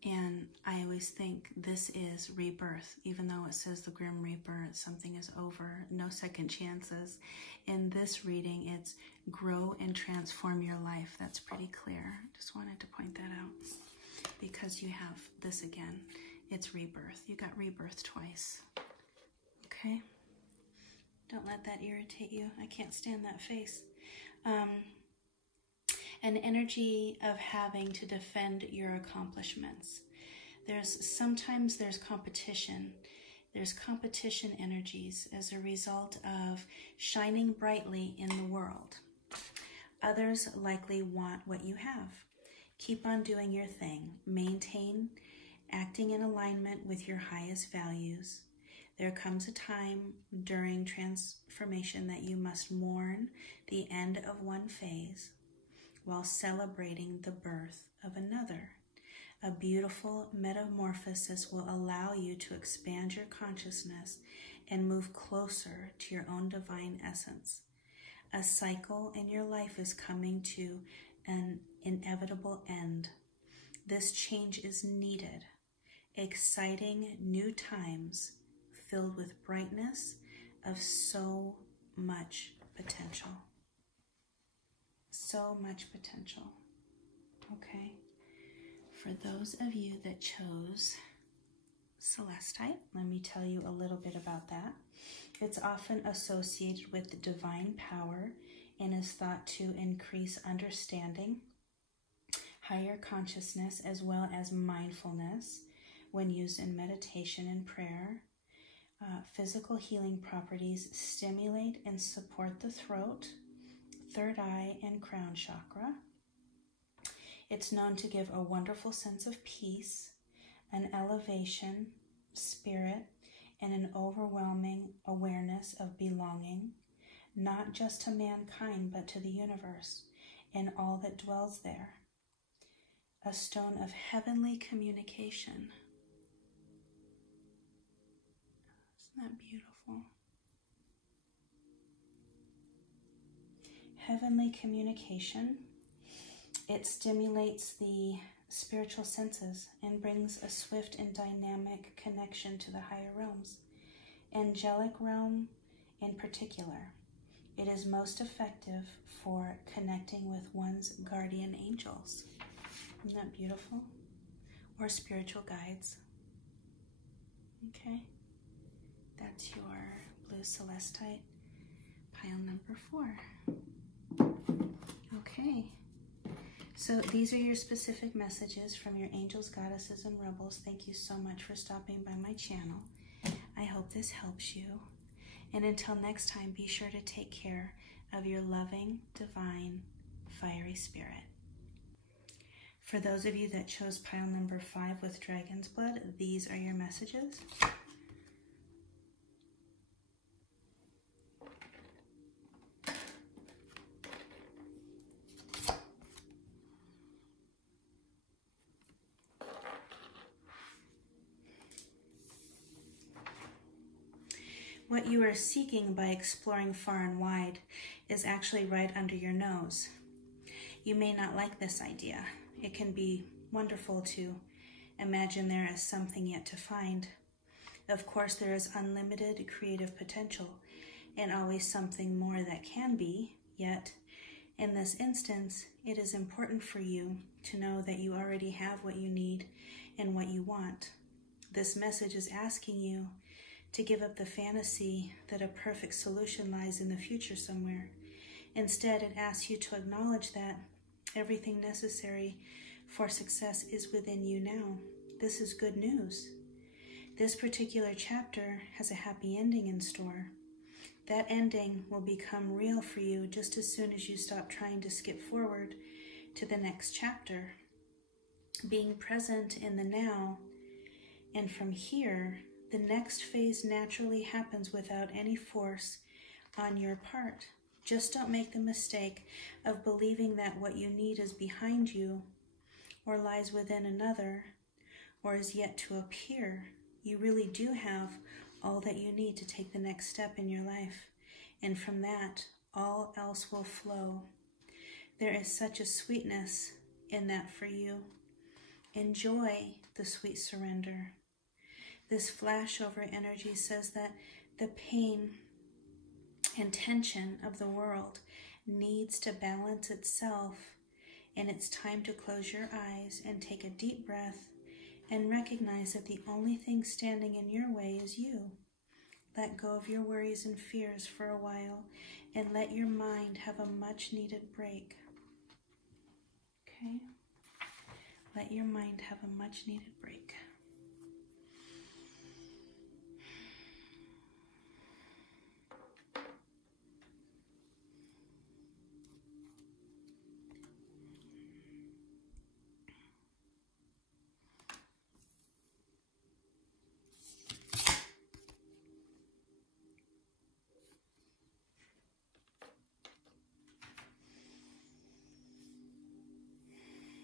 and I always think this is rebirth, even though it says the Grim Reaper, something is over, no second chances. In this reading, it's grow and transform your life. That's pretty clear. Just wanted to point that out because you have this again. It's rebirth. You got rebirth twice. Okay? Don't let that irritate you. I can't stand that face. An energy of having to defend your accomplishments. Sometimes there's competition. There's competition energies as a result of shining brightly in the world. Others likely want what you have. Keep on doing your thing. Maintain acting in alignment with your highest values. There comes a time during transformation that you must mourn the end of one phase while celebrating the birth of another. A beautiful metamorphosis will allow you to expand your consciousness and move closer to your own divine essence. A cycle in your life is coming to an inevitable end. This change is needed. Exciting new times filled with brightness of so much potential. So much potential. Okay. For those of you that chose Celestite, let me tell you a little bit about that. It's often associated with divine power and is thought to increase understanding, higher consciousness, as well as mindfulness when used in meditation and prayer. Physical healing properties stimulate and support the throat, third eye, and crown chakra. It's known to give a wonderful sense of peace, an elevation, spirit, and an overwhelming awareness of belonging, not just to mankind, but to the universe and all that dwells there. A stone of heavenly communication. Isn't that beautiful? Heavenly communication. It stimulates the spiritual senses and brings a swift and dynamic connection to the higher realms. Angelic realm in particular. It is most effective for connecting with one's guardian angels. Isn't that beautiful? Or spiritual guides. Okay, that's your blue celestite, pile number 4. Okay, so these are your specific messages from your angels, goddesses, and rebels. Thank you so much for stopping by my channel. I hope this helps you. And until next time, be sure to take care of your loving, divine, fiery spirit. For those of you that chose pile number 5 with dragon's blood, these are your messages. What you are seeking by exploring far and wide is actually right under your nose. You may not like this idea. It can be wonderful to imagine there is something yet to find. Of course, there is unlimited creative potential and always something more that can be, yet in this instance, it is important for you to know that you already have what you need and what you want. This message is asking you to give up the fantasy that a perfect solution lies in the future somewhere. Instead, it asks you to acknowledge that everything necessary for success is within you now. This is good news. This particular chapter has a happy ending in store. That ending will become real for you just as soon as you stop trying to skip forward to the next chapter. Being present in the now, and from here, the next phase naturally happens without any force on your part. Just don't make the mistake of believing that what you need is behind you, or lies within another, or is yet to appear. You really do have all that you need to take the next step in your life, and from that, all else will flow. There is such a sweetness in that for you. Enjoy the sweet surrender. This flashover energy says that the pain and tension of the world needs to balance itself, and it's time to close your eyes and take a deep breath and recognize that the only thing standing in your way is you. Let go of your worries and fears for a while and let your mind have a much needed break. Okay? Let your mind have a much needed break.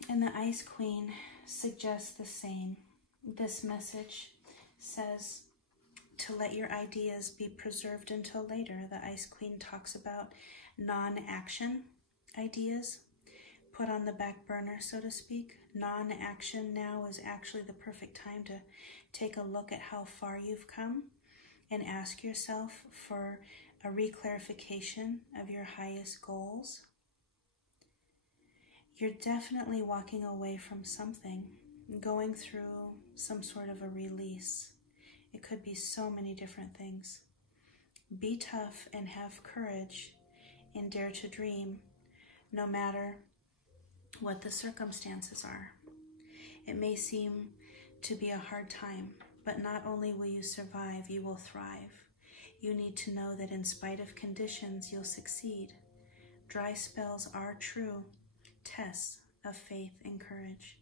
And the Ice Queen suggests the same. This message says to let your ideas be preserved until later. The Ice Queen talks about non-action ideas, put on the back burner, so to speak. Non-action now is actually the perfect time to take a look at how far you've come and ask yourself for a reclarification of your highest goals. You're definitely walking away from something, going through some sort of a release. It could be so many different things. Be tough and have courage and dare to dream, no matter what the circumstances are. It may seem to be a hard time, but not only will you survive, you will thrive. You need to know that in spite of conditions, you'll succeed. Dry spells are true tests of faith and courage.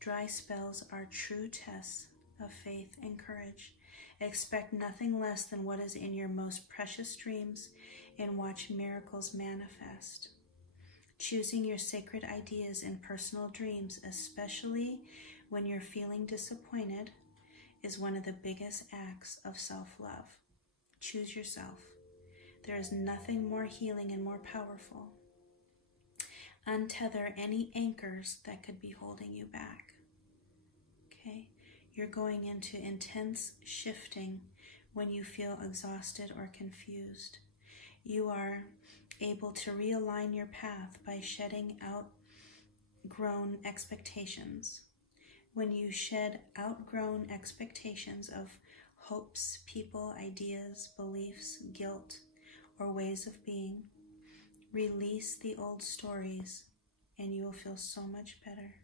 Dry spells are true tests of faith and courage. Expect nothing less than what is in your most precious dreams and watch miracles manifest. Choosing your sacred ideas in personal dreams, especially when you're feeling disappointed, is one of the biggest acts of self-love. Choose yourself. There is nothing more healing and more powerful. Untether any anchors that could be holding you back. Okay? You're going into intense shifting when you feel exhausted or confused. You are able to realign your path by shedding outgrown expectations. When you shed outgrown expectations of hopes, people, ideas, beliefs, guilt, or ways of being, release the old stories and you will feel so much better.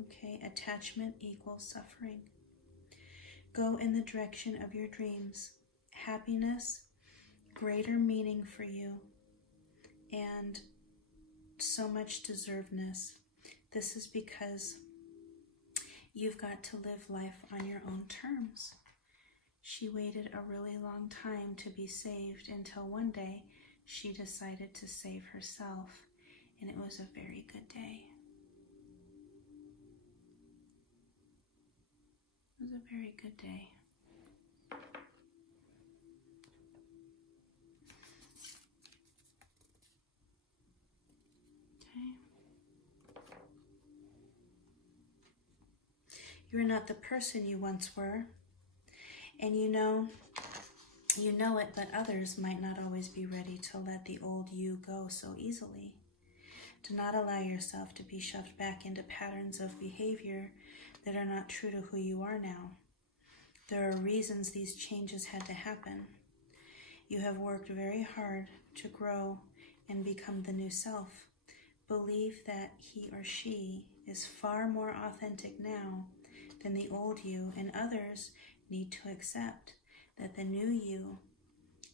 Okay, attachment equals suffering. Go in the direction of your dreams. Happiness, greater meaning for you, and so much deservedness. This is because you've got to live life on your own terms. She waited a really long time to be saved until one day she decided to save herself, and it was a very good day. It was a very good day. Okay. You're not the person you once were, and you know it, but others might not always be ready to let the old you go so easily. Do not allow yourself to be shoved back into patterns of behavior that are not true to who you are now. There are reasons these changes had to happen. You have worked very hard to grow and become the new self. Believe that he or she is far more authentic now than the old you, and others need to accept that the new you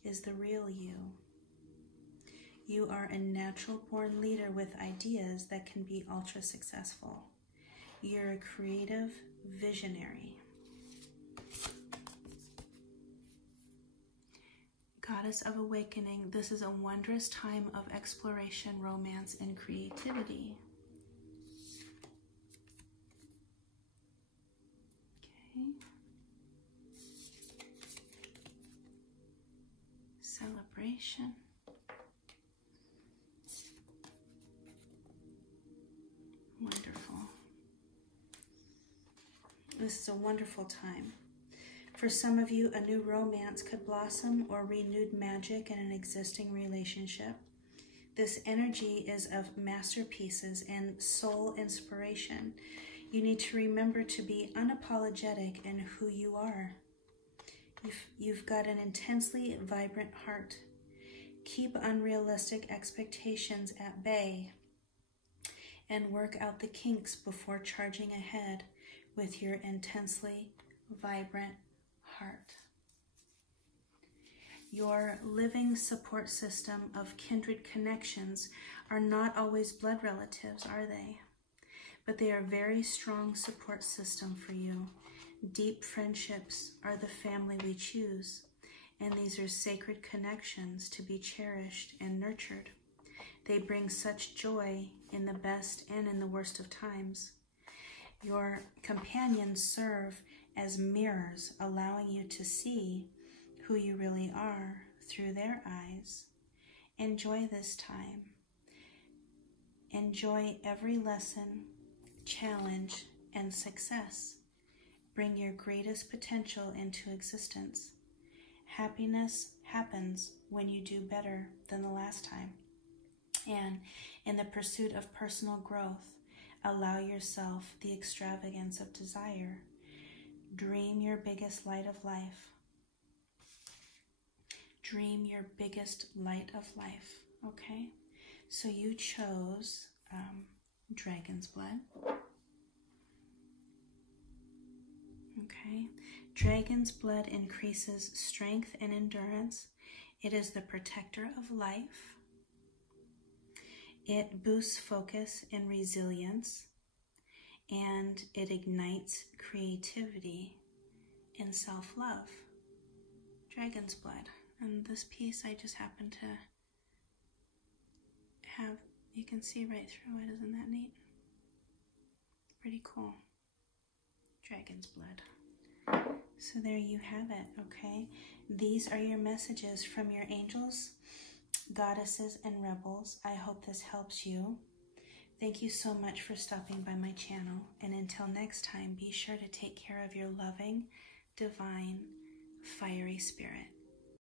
is the real you. You are a natural-born leader with ideas that can be ultra-successful. You're a creative visionary. Goddess of Awakening, this is a wondrous time of exploration, romance, and creativity. Okay. Celebration. Wonderful. This is a wonderful time. For some of you, a new romance could blossom or renewed magic in an existing relationship. This energy is of masterpieces and soul inspiration. You need to remember to be unapologetic in who you are. You've got an intensely vibrant heart. Keep unrealistic expectations at bay and work out the kinks before charging ahead with your intensely vibrant heart. Your living support system of kindred connections are not always blood relatives, are they? But they are a very strong support system for you. Deep friendships are the family we choose, and these are sacred connections to be cherished and nurtured. They bring such joy in the best and in the worst of times. Your companions serve as mirrors, allowing you to see who you really are through their eyes. Enjoy this time. Enjoy every lesson, challenge, and success. Bring your greatest potential into existence. Happiness happens when you do better than the last time. And in the pursuit of personal growth, allow yourself the extravagance of desire. Dream your biggest light of life. Dream your biggest light of life, okay? So you chose dragon's blood. Okay, dragon's blood increases strength and endurance. It is the protector of life. It boosts focus and resilience, and it ignites creativity and self-love. Dragon's blood. And this piece I just happen to have, you can see right through it. Isn't that neat? Pretty cool. Dragon's blood. So there you have it, okay? These are your messages from your angels, goddesses, and rebels. I hope this helps you. Thank you so much for stopping by my channel, and until next time, be sure to take care of your loving, divine, fiery spirit.